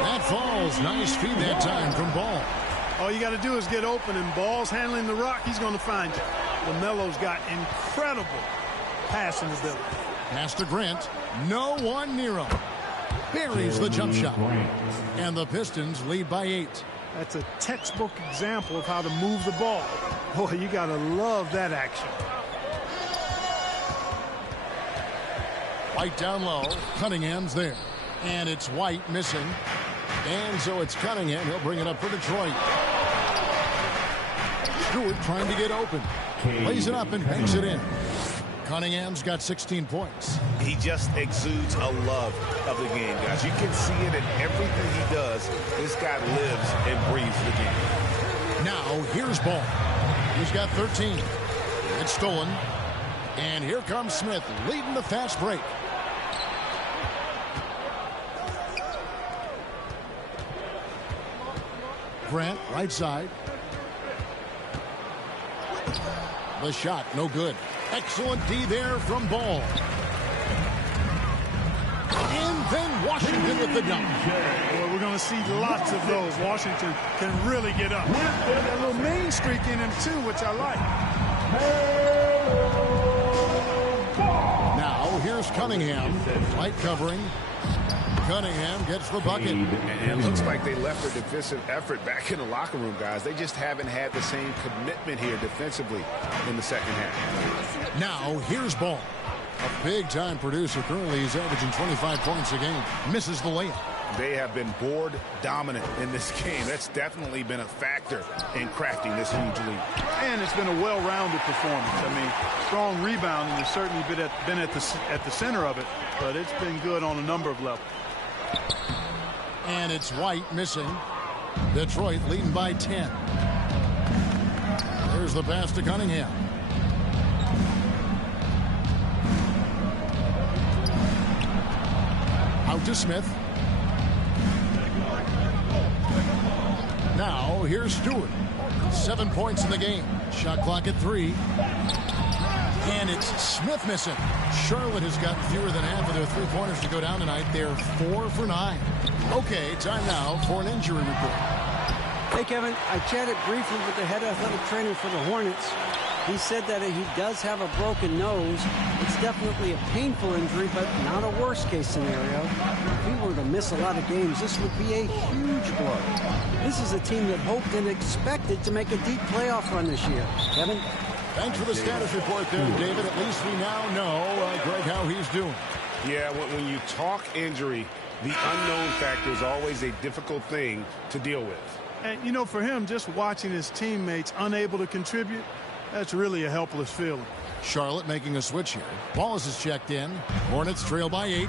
That falls. Nice feed that time from Ball. All you got to do is get open, and Ball's handling the rock. He's going to find you. LaMelo's got incredible passing ability. Pass to Grant. No one near him. Buries the jump shot. And the Pistons lead by 8. That's a textbook example of how to move the ball. Boy, you got to love that action. White down low. Cunningham's there. And it's White missing. And so it's Cunningham. He'll bring it up for Detroit. Stewart trying to get open. Lays it up and banks it in. Cunningham's got 16 points. He just exudes a love of the game, guys. You can see it in everything he does. This guy lives and breathes the game. Now, here's Ball. He's got 13. It's stolen. And here comes Smith leading the fast break. Grant, right side. The shot, no good. Excellent D there from Ball. And then Washington with the dunk. Well, we're going to see lots of those. Washington can really get up. Got a little main streak in him, too, which I like. Now, here's Cunningham. Light covering. Cunningham gets the bucket. And it looks like they left their defensive effort back in the locker room, guys. They just haven't had the same commitment here defensively in the second half. Now, here's Ball. A big-time producer. Currently, he's averaging 25 points a game. Misses the layup. They have been board dominant in this game. That's definitely been a factor in crafting this huge lead. And it's been a well-rounded performance. I mean, strong rebounding has certainly been at the center of it, but it's been good on a number of levels. And it's White missing. Detroit leading by 10. There's the pass to Cunningham. Out to Smith. Now, here's Stewart. 7 points in the game. Shot clock at 3. And it's Smith missing. Charlotte has gotten fewer than half of their three-pointers to go down tonight. They're 4 for 9. Okay, time now for an injury report. Hey, Kevin, I chatted briefly with the head athletic trainer for the Hornets. He said that he does have a broken nose. It's definitely a painful injury, but not a worst-case scenario. If he were to miss a lot of games, this would be a huge blow. This is a team that hoped and expected to make a deep playoff run this year. Kevin? Thanks for the status report there, David. At least we now know, Greg, how he's doing. Yeah, when you talk injury, the unknown factor is always a difficult thing to deal with. And, you know, for him, just watching his teammates unable to contribute, that's really a helpless feeling. Charlotte making a switch here. Wallace is checked in. Hornets trail by 8.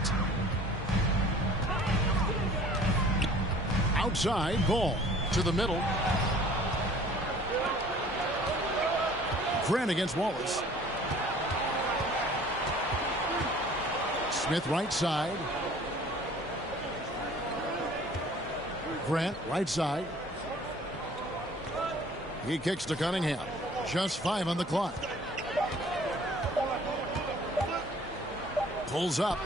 Outside, ball to the middle. Grant against Wallace. Smith right side. Grant right side. He kicks to Cunningham. Just 5 on the clock. Pulls up.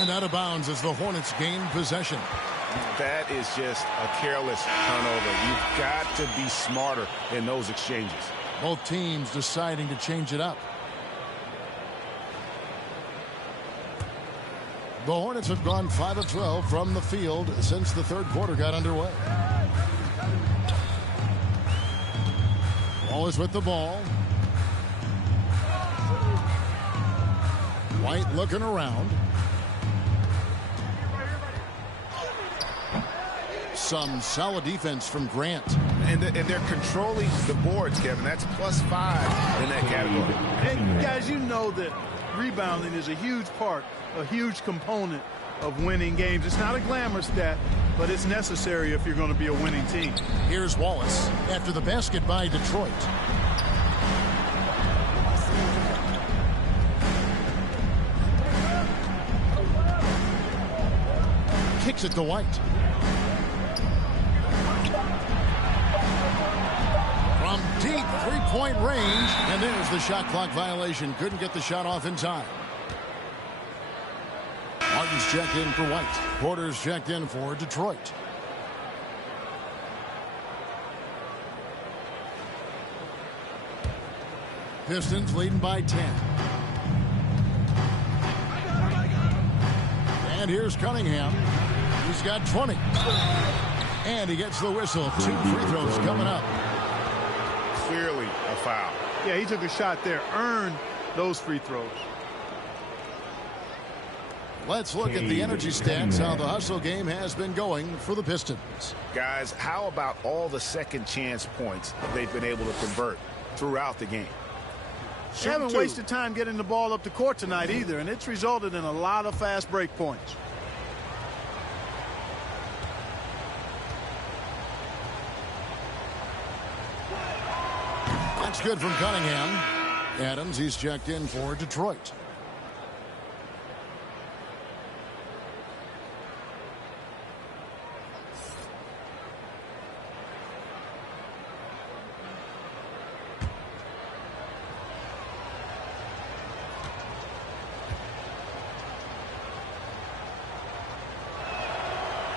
And out of bounds as the Hornets gain possession. That is just a careless turnover. You've got to be smarter in those exchanges. Both teams deciding to change it up. The Hornets have gone 5 of 12 from the field since the third quarter got underway. Wallace with the ball. White looking around. Some solid defense from Grant. And they're controlling the boards, Kevin. That's +5 in that category. And guys, you know that rebounding is a huge part, a huge component of winning games. It's not a glamour stat, but it's necessary if you're going to be a winning team. Here's Wallace after the basket by Detroit. Kicks it to White. From deep three-point range, and there's the shot clock violation. Couldn't get the shot off in time. Martin's checked in for White. Porter's checked in for Detroit. Pistons leading by 10. And here's Cunningham. He's got 20. And he gets the whistle. 2 free throws coming up. Clearly a foul. Yeah, he took a shot there, earned those free throws. Let's look at the energy stats, how the hustle game has been going for the Pistons. Guys, how about all the second chance points they've been able to convert throughout the game? They haven't wasted time getting the ball up the court tonight either, and it's resulted in a lot of fast break points. That's good from Cunningham. Adams, he's checked in for Detroit.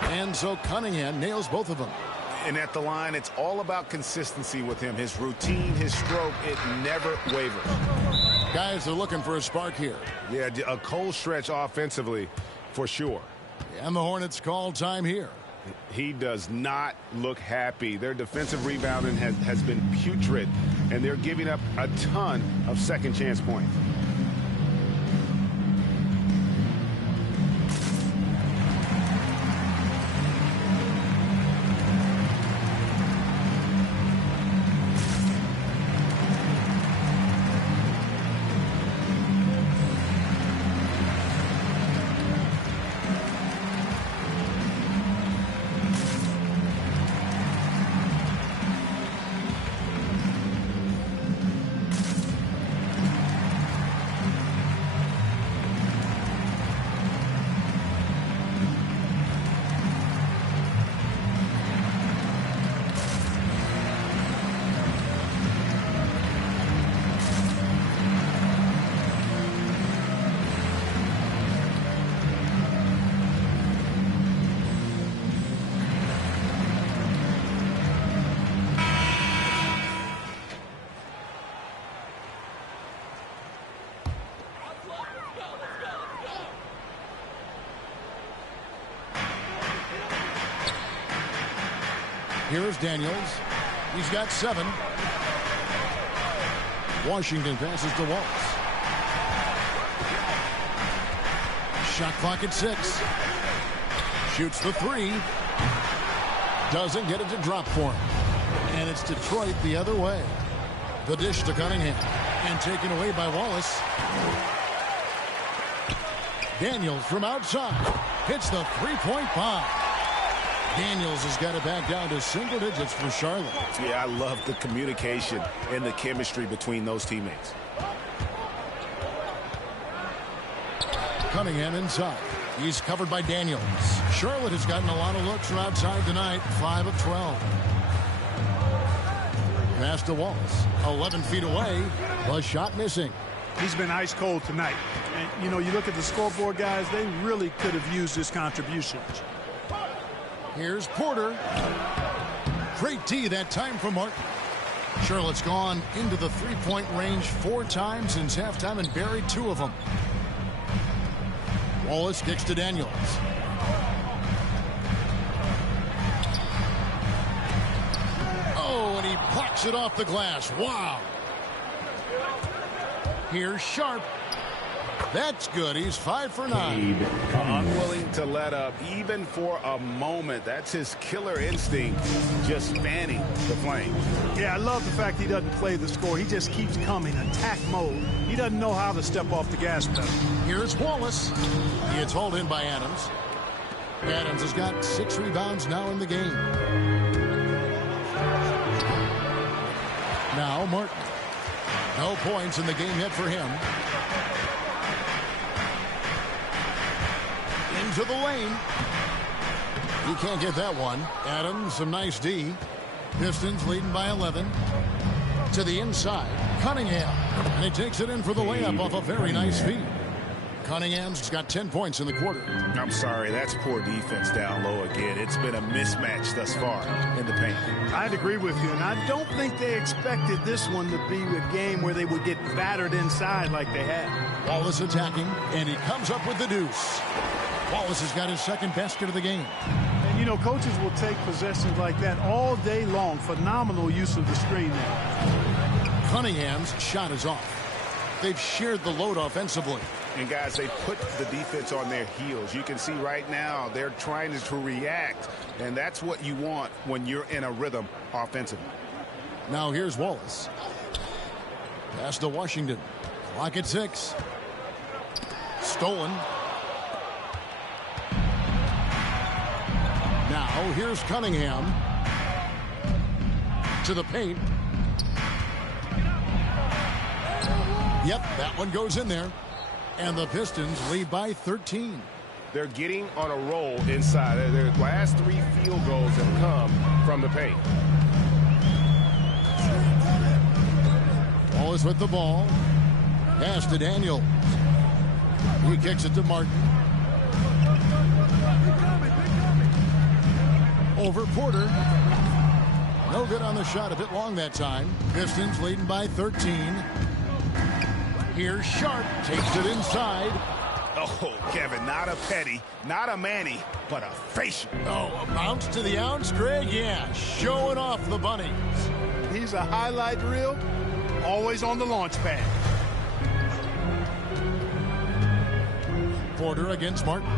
And so Cunningham nails both of them. And at the line, it's all about consistency with him. His routine, his stroke, it never wavers. Guys are looking for a spark here. Yeah, a cold stretch offensively for sure. And the Hornets call time here. He does not look happy. Their defensive rebounding has been putrid, and they're giving up a ton of second chance points. Here's Daniels. He's got 7. Washington passes to Wallace. Shot clock at 6. Shoots the 3. Doesn't get it to drop for him. And it's Detroit the other way. The dish to Cunningham. And taken away by Wallace. Daniels from outside. hits the three-point bomb. Daniels has got it back down to single digits for Charlotte. Yeah, I love the communication and the chemistry between those teammates. Cunningham inside. He's covered by Daniels. Charlotte has gotten a lot of looks from outside tonight, 5 of 12. Pass to Wallace, 11 feet away. The shot missing. He's been ice cold tonight. And, you know, you look at the scoreboard, guys, they really could have used his contributions. Here's Porter. Great D that time from Martin. Charlotte's gone into the three-point range 4 times since halftime and buried 2 of them. Wallace kicks to Daniels. Oh, and he blocks it off the glass. Wow. Here's Sharp. That's good. He's 5 for 9. Unwilling to let up even for a moment. That's his killer instinct, just fanning the flame. Yeah, I love the fact he doesn't play the score. He just keeps coming, attack mode. He doesn't know how to step off the gas pedal. Here's Wallace. He gets hauled in by Adams. Adams has got 6 rebounds now in the game. Now Martin. No points in the game yet for him. Into the lane. He can't get that one. Adams, some nice D. Pistons leading by 11. To the inside. Cunningham. And he takes it in for the layup off a very nice feed. Cunningham's got 10 points in the quarter. I'm sorry, that's poor defense down low again. It's been a mismatch thus far in the paint. I'd agree with you, and I don't think they expected this one to be a game where they would get battered inside like they had. Wallace attacking, and he comes up with the deuce. Wallace has got his second basket of the game. And, you know, coaches will take possessions like that all day long. Phenomenal use of the screen there. Cunningham's shot is off. They've shared the load offensively. And, guys, they put the defense on their heels. You can see right now they're trying to react, and that's what you want when you're in a rhythm offensively. Now here's Wallace. Pass to Washington. Clock at 6. Stolen. Now here's Cunningham. To the paint. Yep, that one goes in there. And the Pistons lead by 13. They're getting on a roll inside. Their last 3 field goals have come from the paint. Wallace with the ball. Pass to Daniels. He kicks it to Martin. Over Porter. No good on the shot. A bit long that time. Pistons leading by 13. Here's Sharp. Takes it inside. Oh, Kevin, not a petty, not a Manny, but a facial. Oh, a bounce to the ounce, Greg? Yeah, showing off the bunnies. He's a highlight reel, always on the launch pad. Porter against Martin.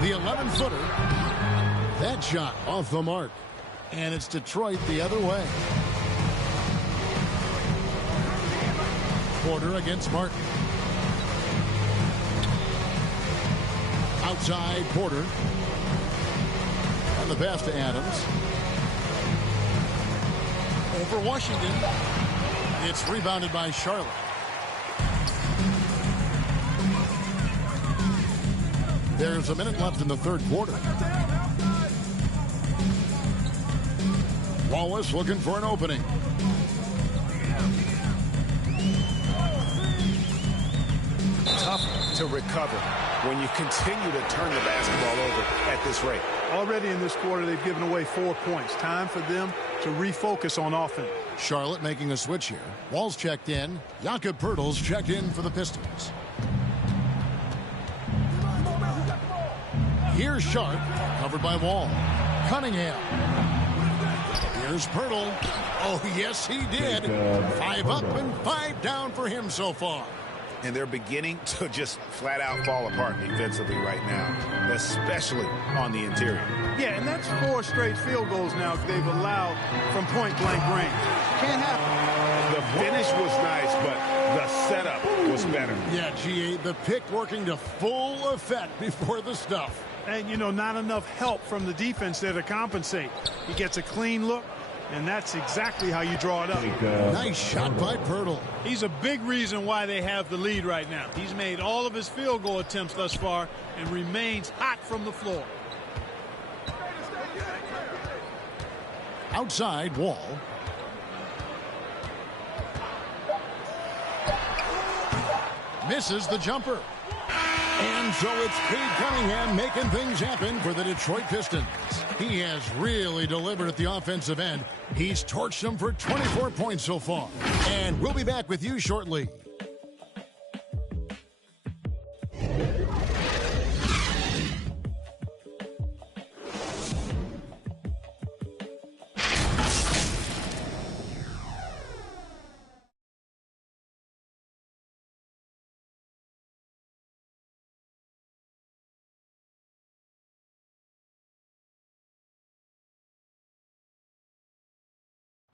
The 11-footer. That shot off the mark. And it's Detroit the other way. Porter against Martin. Outside Porter. And the pass to Adams. Over Washington. It's rebounded by Charlotte. There's a minute left in the third quarter. Wallace looking for an opening. Tough to recover when you continue to turn the basketball over at this rate. Already in this quarter, they've given away 4 points. Time for them to refocus on offense. Charlotte making a switch here. Wall's checked in. Jakob Poeltl's checked in for the Pistons. Here's Sharp, covered by Wall. Cunningham. Here's Poeltl. Oh, yes, he did. 5 up and 5 down for him so far. And they're beginning to just flat out fall apart defensively right now, especially on the interior. Yeah, and that's 4 straight field goals now they've allowed from point-blank range. Can't happen. The finish was nice, but GA, the pick working to full effect before the stuff. And, you know, not enough help from the defense there to compensate. He gets a clean look, and that's exactly how you draw it up. Nice shot by Pirtle. He's a big reason why they have the lead right now. He's made all of his field goal attempts thus far and remains hot from the floor. Outside, Wall. Misses the jumper. And so it's Cade Cunningham making things happen for the Detroit Pistons. He has really delivered at the offensive end. He's torched them for 24 points so far. And we'll be back with you shortly.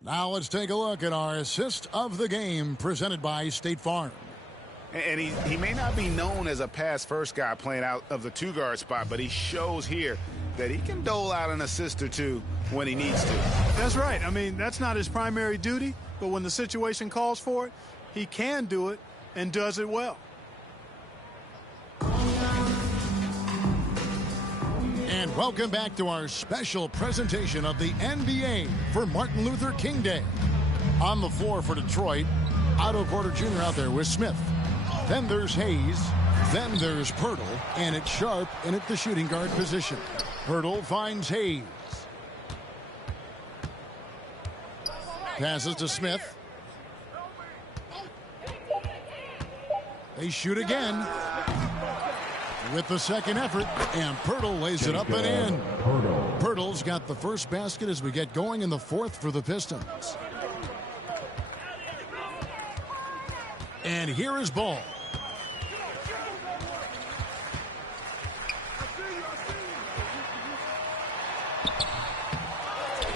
Now let's take a look at our assist of the game presented by State Farm. And he may not be known as a pass-first guy playing out of the two-guard spot, but he shows here that he can dole out an assist or two when he needs to. That's right. I mean, that's not his primary duty, but when the situation calls for it, he can do it and does it well. And welcome back to our special presentation of the NBA for Martin Luther King Day. On the floor for Detroit, Otto Porter Jr. out there with Smith. Then there's Hayes. Then there's Pirtle. And it's Sharp in at the shooting guard position. Pirtle finds Hayes. Passes to Smith. They shoot again. With the second effort, and Pirtle lays it up and in. Pirtle's got the first basket as we get going in the fourth for the Pistons. And here is Ball.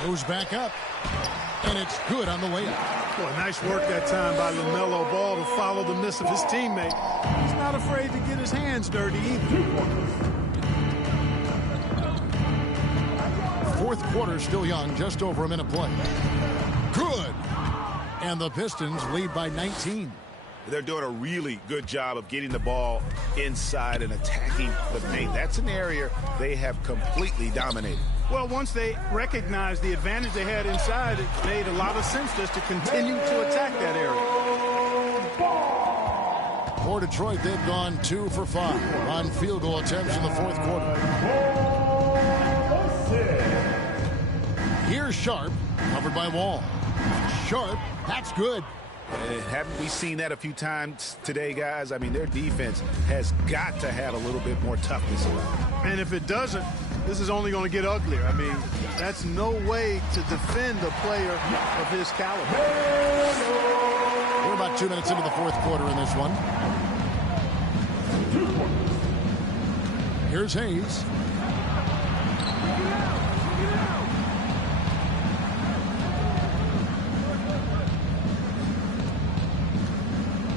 Goes back up, and it's good on the layup. Boy, nice work that time by LaMelo Ball to follow the miss of his teammate. He's not afraid to get his hands dirty either. Fourth quarter still young, just over a minute play. Good. And the Pistons lead by 19. They're doing a really good job of getting the ball inside and attacking the paint. That's an area they have completely dominated. Well, once they recognized the advantage they had inside, it made a lot of sense just to continue to attack that area. For Detroit, they've gone 2 for 5 on field goal attempts in the fourth quarter. Here's Sharp, covered by Wall. Sharp, that's good. Haven't we seen that a few times today, guys? I mean, their defense has got to have a little bit more toughness around it. And if it doesn't, this is only going to get uglier. I mean, that's no way to defend a player of his caliber. We're about 2 minutes into the fourth quarter in this one. Here's Hayes.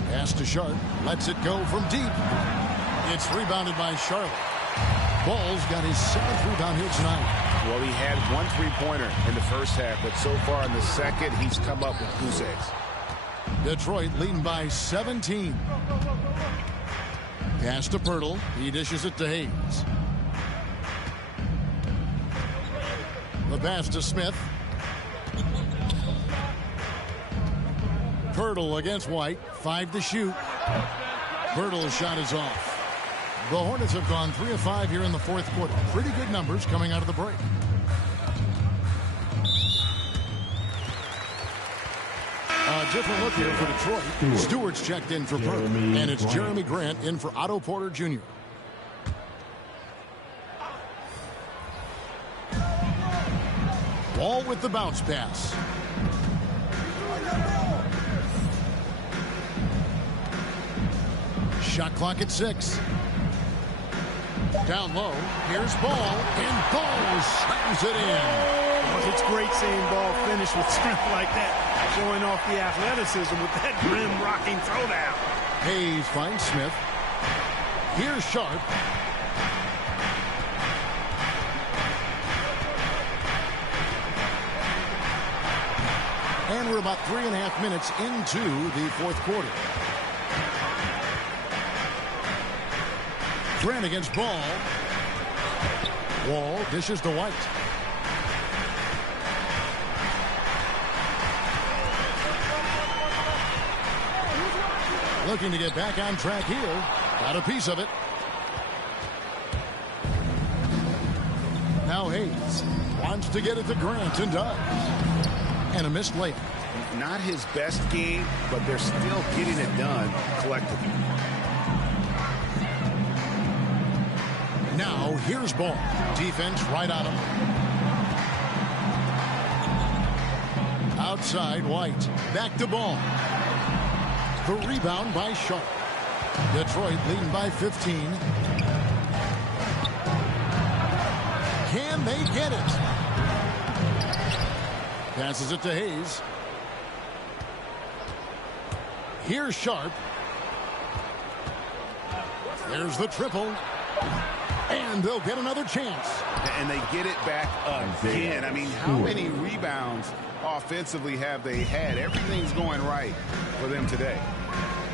Pass to Sharp. Lets it go from deep. It's rebounded by Charlotte. Ball's got his 7th rebound here tonight. Well, he had 1 3-pointer in the first half, but so far in the second, he's come up with goose eggs. Detroit leading by 17. Pass to Pirtle. He dishes it to Hayes. The pass to Smith. Pirtle against White. 5 to shoot. Pirtle's shot is off. The Hornets have gone 3 of 5 here in the fourth quarter. Pretty good numbers coming out of the break. A different look here for Detroit. Stewart's checked in for Pirtle. And it's Jeremy Grant in for Otto Porter Jr. Ball with the bounce pass. Shot clock at 6. Down low, here's Ball, and Ball slams it in. It's great seeing Ball finish with strength like that, showing off the athleticism with that rim-rocking throwdown. Hayes finds Smith. Here's Sharp. And we're about 3.5 minutes into the fourth quarter. Grant against Ball. Wall dishes to White. Looking to get back on track here. Got a piece of it. Now Hayes wants to get it to Grant and does. And a missed layup. Not his best game, but they're still getting it done collectively. Now here's Ball. Defense right on him. Outside White. Back to Ball. The rebound by Sharp. Detroit leading by 15. Can they get it? Passes it to Hayes. Here's Sharp. There's the triple. And they'll get another chance. And they get it back again. I mean, how many rebounds offensively have they had? Everything's going right for them today.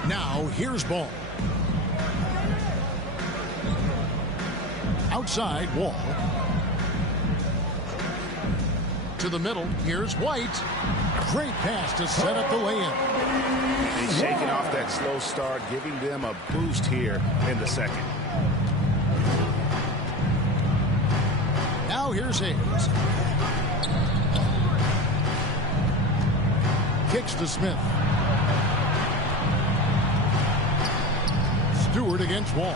Now, here's Ball. Outside, Wall. To the middle, here's White. Great pass to set up the lay-in. And shaking off that slow start, giving them a boost here in the second. Now here's Hayes. Kicks to Smith. Stewart against Wall.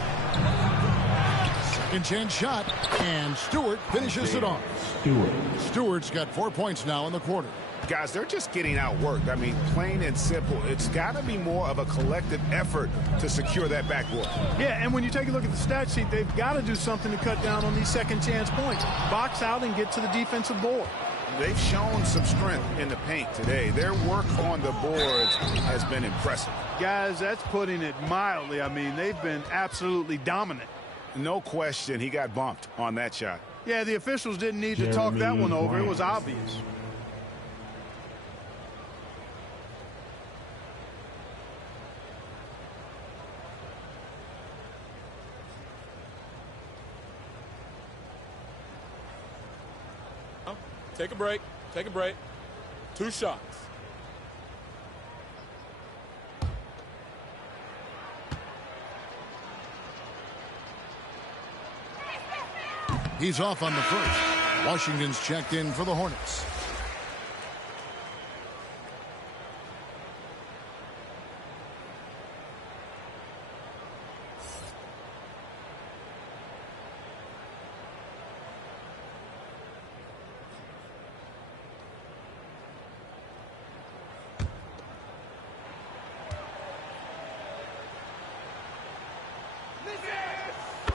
Second chance shot, and Stewart finishes it off. Stewart's got 4 points now in the quarter. Guys, they're just getting outworked. I mean, plain and simple. It's got to be more of a collective effort to secure that backboard. Yeah, and when you take a look at the stat sheet, they've got to do something to cut down on these second chance points. Box out and get to the defensive board. They've shown some strength in the paint today. Their work on the boards has been impressive. Guys, that's putting it mildly. I mean, they've been absolutely dominant. No question he got bumped on that shot. Yeah, the officials didn't need to talk that one over. It was obvious. Take a break. Take a break. 2 shots. He's off on the first. Washington's checked in for the Hornets.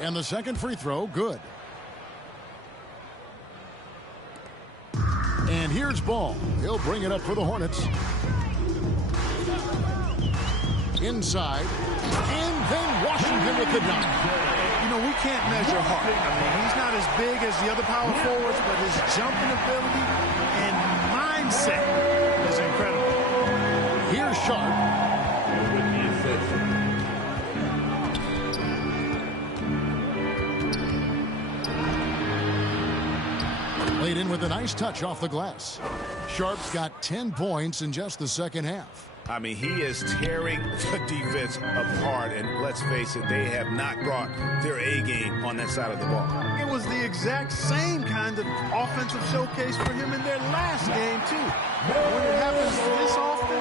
And the second free throw, good. And here's Ball. He'll bring it up for the Hornets. Inside. And then Washington with the dunk. You know, we can't measure Hart. I mean, he's not as big as the other power forwards, but his jumping ability and mindset is incredible. Here's Sharp. Laid in with a nice touch off the glass. Sharp's got 10 points in just the second half. I mean, he is tearing the defense apart, and let's face it, they have not brought their A game on that side of the ball. It was the exact same kind of offensive showcase for him in their last game, too. When it happens this often,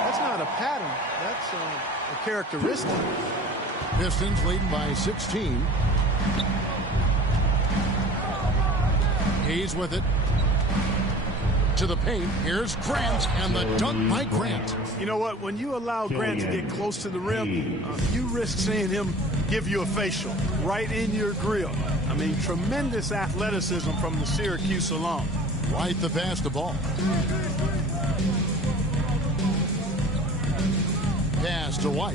that's not a pattern. That's a characteristic. Pistons leading by 16. Hayes with it. To the paint. Here's Grant, and the dunk by Grant. You know what? When you allow Grant to get close to the rim, you risk seeing him give you a facial right in your grill. I mean, tremendous athleticism from the Syracuse alum. Right the pass the ball. Pass pass to White.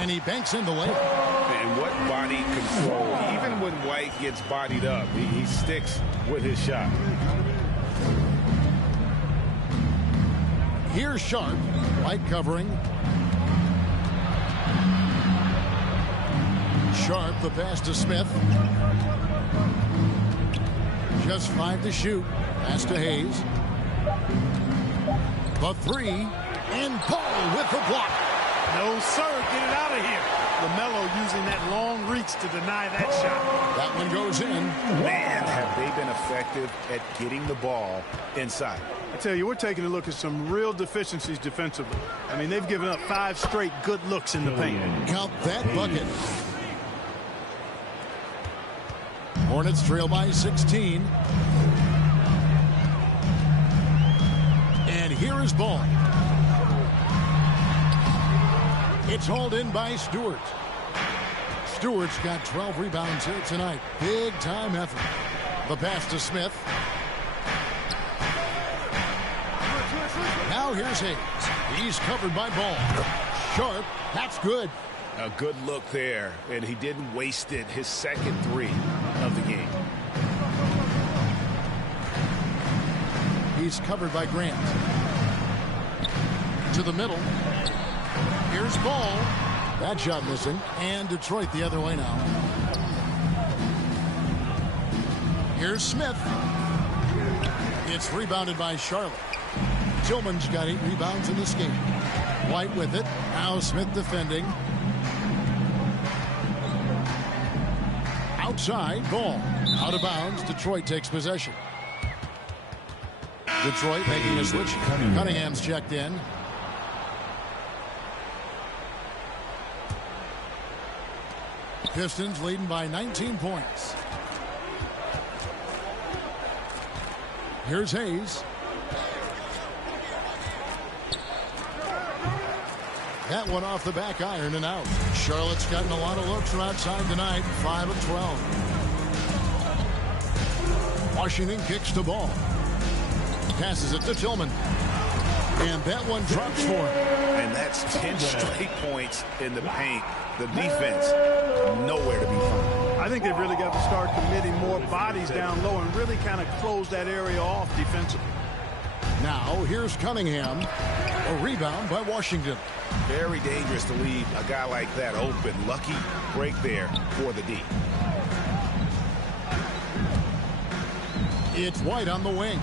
And he banks in the layup. And what body control. Even when White gets bodied up, he sticks with his shot. Here's Sharp. White covering. Sharp, the pass to Smith. Just 5 to shoot. Pass to Hayes. The 3. And Paul with the block. No, sir. Get it out of here. LaMelo using that long reach to deny that shot. That one goes in. Man, have they been effective at getting the ball inside. I tell you, we're taking a look at some real deficiencies defensively. I mean, they've given up 5 straight good looks in the paint. Count that bucket. Hornets trail by 16. And here is Ball. It's hauled in by Stewart. Stewart's got 12 rebounds here tonight. Big time effort. The pass to Smith. Now here's Hayes. He's covered by Ball. Sharp. That's good. A good look there, and he didn't waste it. His second 3 of the game. He's covered by Grant. To the middle. Here's Ball. That shot missing. And Detroit the other way now. Here's Smith. It's rebounded by Charlotte. Tillman's got 8 rebounds in this game. White with it. Now Smith defending. Outside, Ball. Out of bounds. Detroit takes possession. Detroit making a switch. Cunningham's checked in. Pistons leading by 19 points. Here's Hayes. That one off the back iron and out. Charlotte's gotten a lot of looks from outside tonight. 5 of 12. Washington kicks the ball. Passes it to Tillman. And that one drops for him. And that's 10 straight points in the paint. The defense, nowhere to be found. I think they've really got to start committing more bodies down low and really kind of close that area off defensively. Now, here's Cunningham. A rebound by Washington. Very dangerous to leave a guy like that open. Lucky break there for the D. It's White on the wing.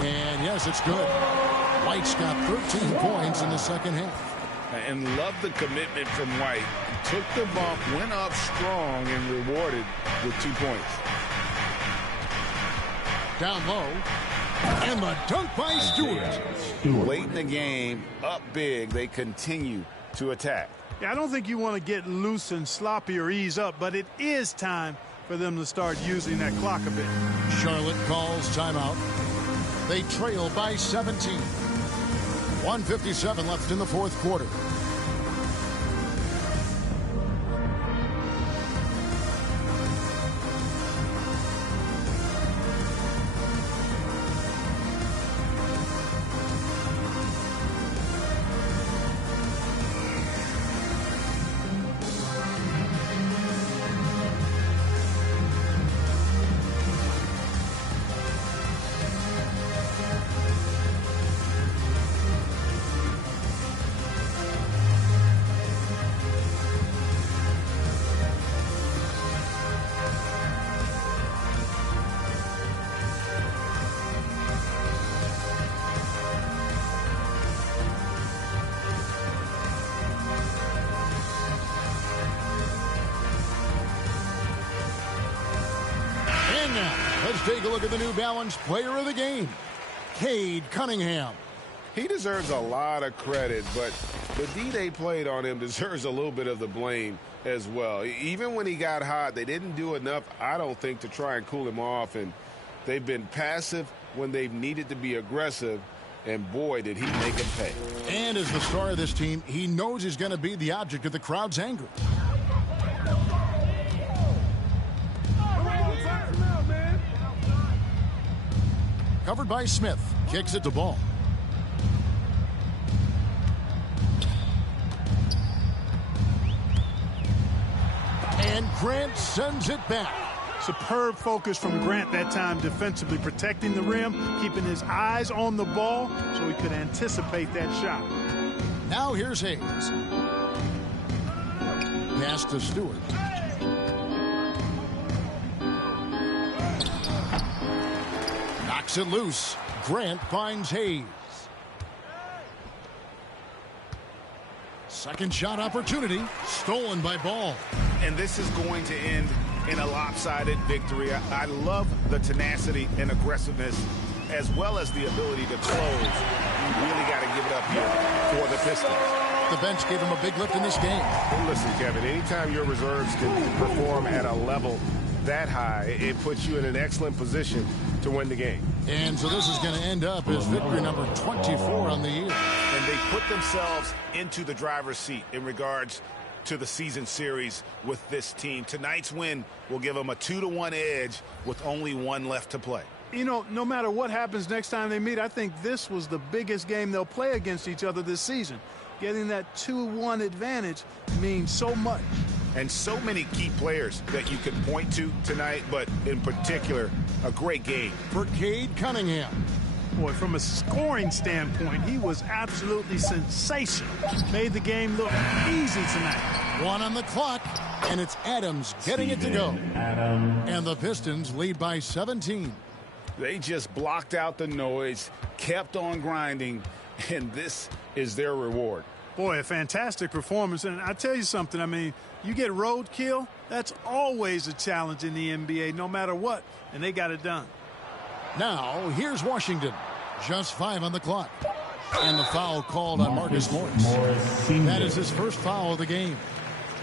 And yes, it's good. White's got 13 points in the second half. And love the commitment from White. Took the bump, went up strong, and rewarded with 2 points. Down low. And the dunk by Stewart. Late in the game, up big, they continue to attack. Yeah, I don't think you want to get loose and sloppy or ease up, but it is time for them to start using that clock a bit. Charlotte calls timeout. They trail by 17. 1:57 left in the fourth quarter. Let's take a look at the New Balance player of the game, Cade Cunningham. He deserves a lot of credit, but the D they played on him deserves a little bit of the blame as well. Even when he got hot, they didn't do enough, I don't think, to try and cool him off. And they've been passive when they've needed to be aggressive. And boy, did he make them pay. And as the star of this team, he knows he's going to be the object of the crowd's anger. Covered by Smith. Kicks it to Ball. And Grant sends it back. Superb focus from Grant that time defensively, protecting the rim, keeping his eyes on the ball so he could anticipate that shot. Now here's Hayes. Pass to Stewart. Knocks it loose. Grant finds Hayes. Second shot opportunity. Stolen by Ball. And this is going to end in a lopsided victory. I love the tenacity and aggressiveness as well as the ability to close. You really got to give it up here for the Pistons. The bench gave him a big lift in this game. Well, listen, Kevin, anytime your reserves can perform at a level that high, it puts you in an excellent position to win the game. And so this is going to end up as victory number 24 on the year. And they put themselves into the driver's seat in regards to the season series with this team. Tonight's win will give them a 2-1 edge with only one left to play. You know, no matter what happens next time they meet, I think this was the biggest game they'll play against each other this season. Getting that 2-1 advantage means so much. And so many key players that you could point to tonight, but in particular, a great game. For Cade Cunningham. Boy, from a scoring standpoint, he was absolutely sensational. Made the game look easy tonight. 1 on the clock, and it's Adams getting it to go. And the Pistons lead by 17. They just blocked out the noise, kept on grinding, and this is their reward. Boy, a fantastic performance. And I tell you something, I mean, you get roadkill, that's always a challenge in the NBA, no matter what, and they got it done. Now, here's Washington. Just 5 on the clock. And the foul called on Marcus Morris. That is his first foul of the game.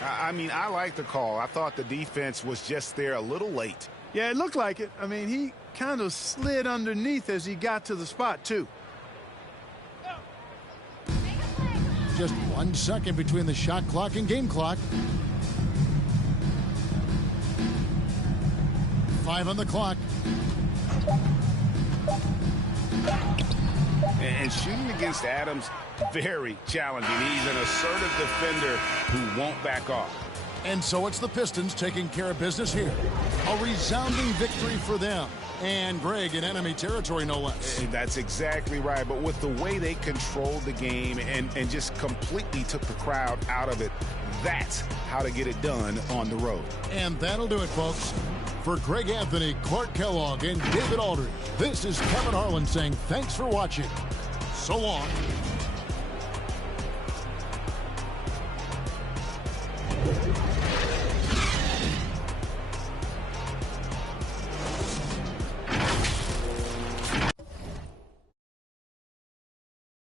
I mean, I like the call. I thought the defense was just there a little late. Yeah, it looked like it. I mean, he kind of slid underneath as he got to the spot, too. Just 1 second between the shot clock and game clock. 5 on the clock. And shooting against Adams, very challenging. He's an assertive defender who won't back off. And so it's the Pistons taking care of business here. A resounding victory for them. And Greg in enemy territory, no less. And that's exactly right. But with the way they controlled the game and just completely took the crowd out of it, that's how to get it done on the road. And that'll do it, folks. For Greg Anthony, Clark Kellogg, and David Aldridge, this is Kevin Harlan saying thanks for watching. So long.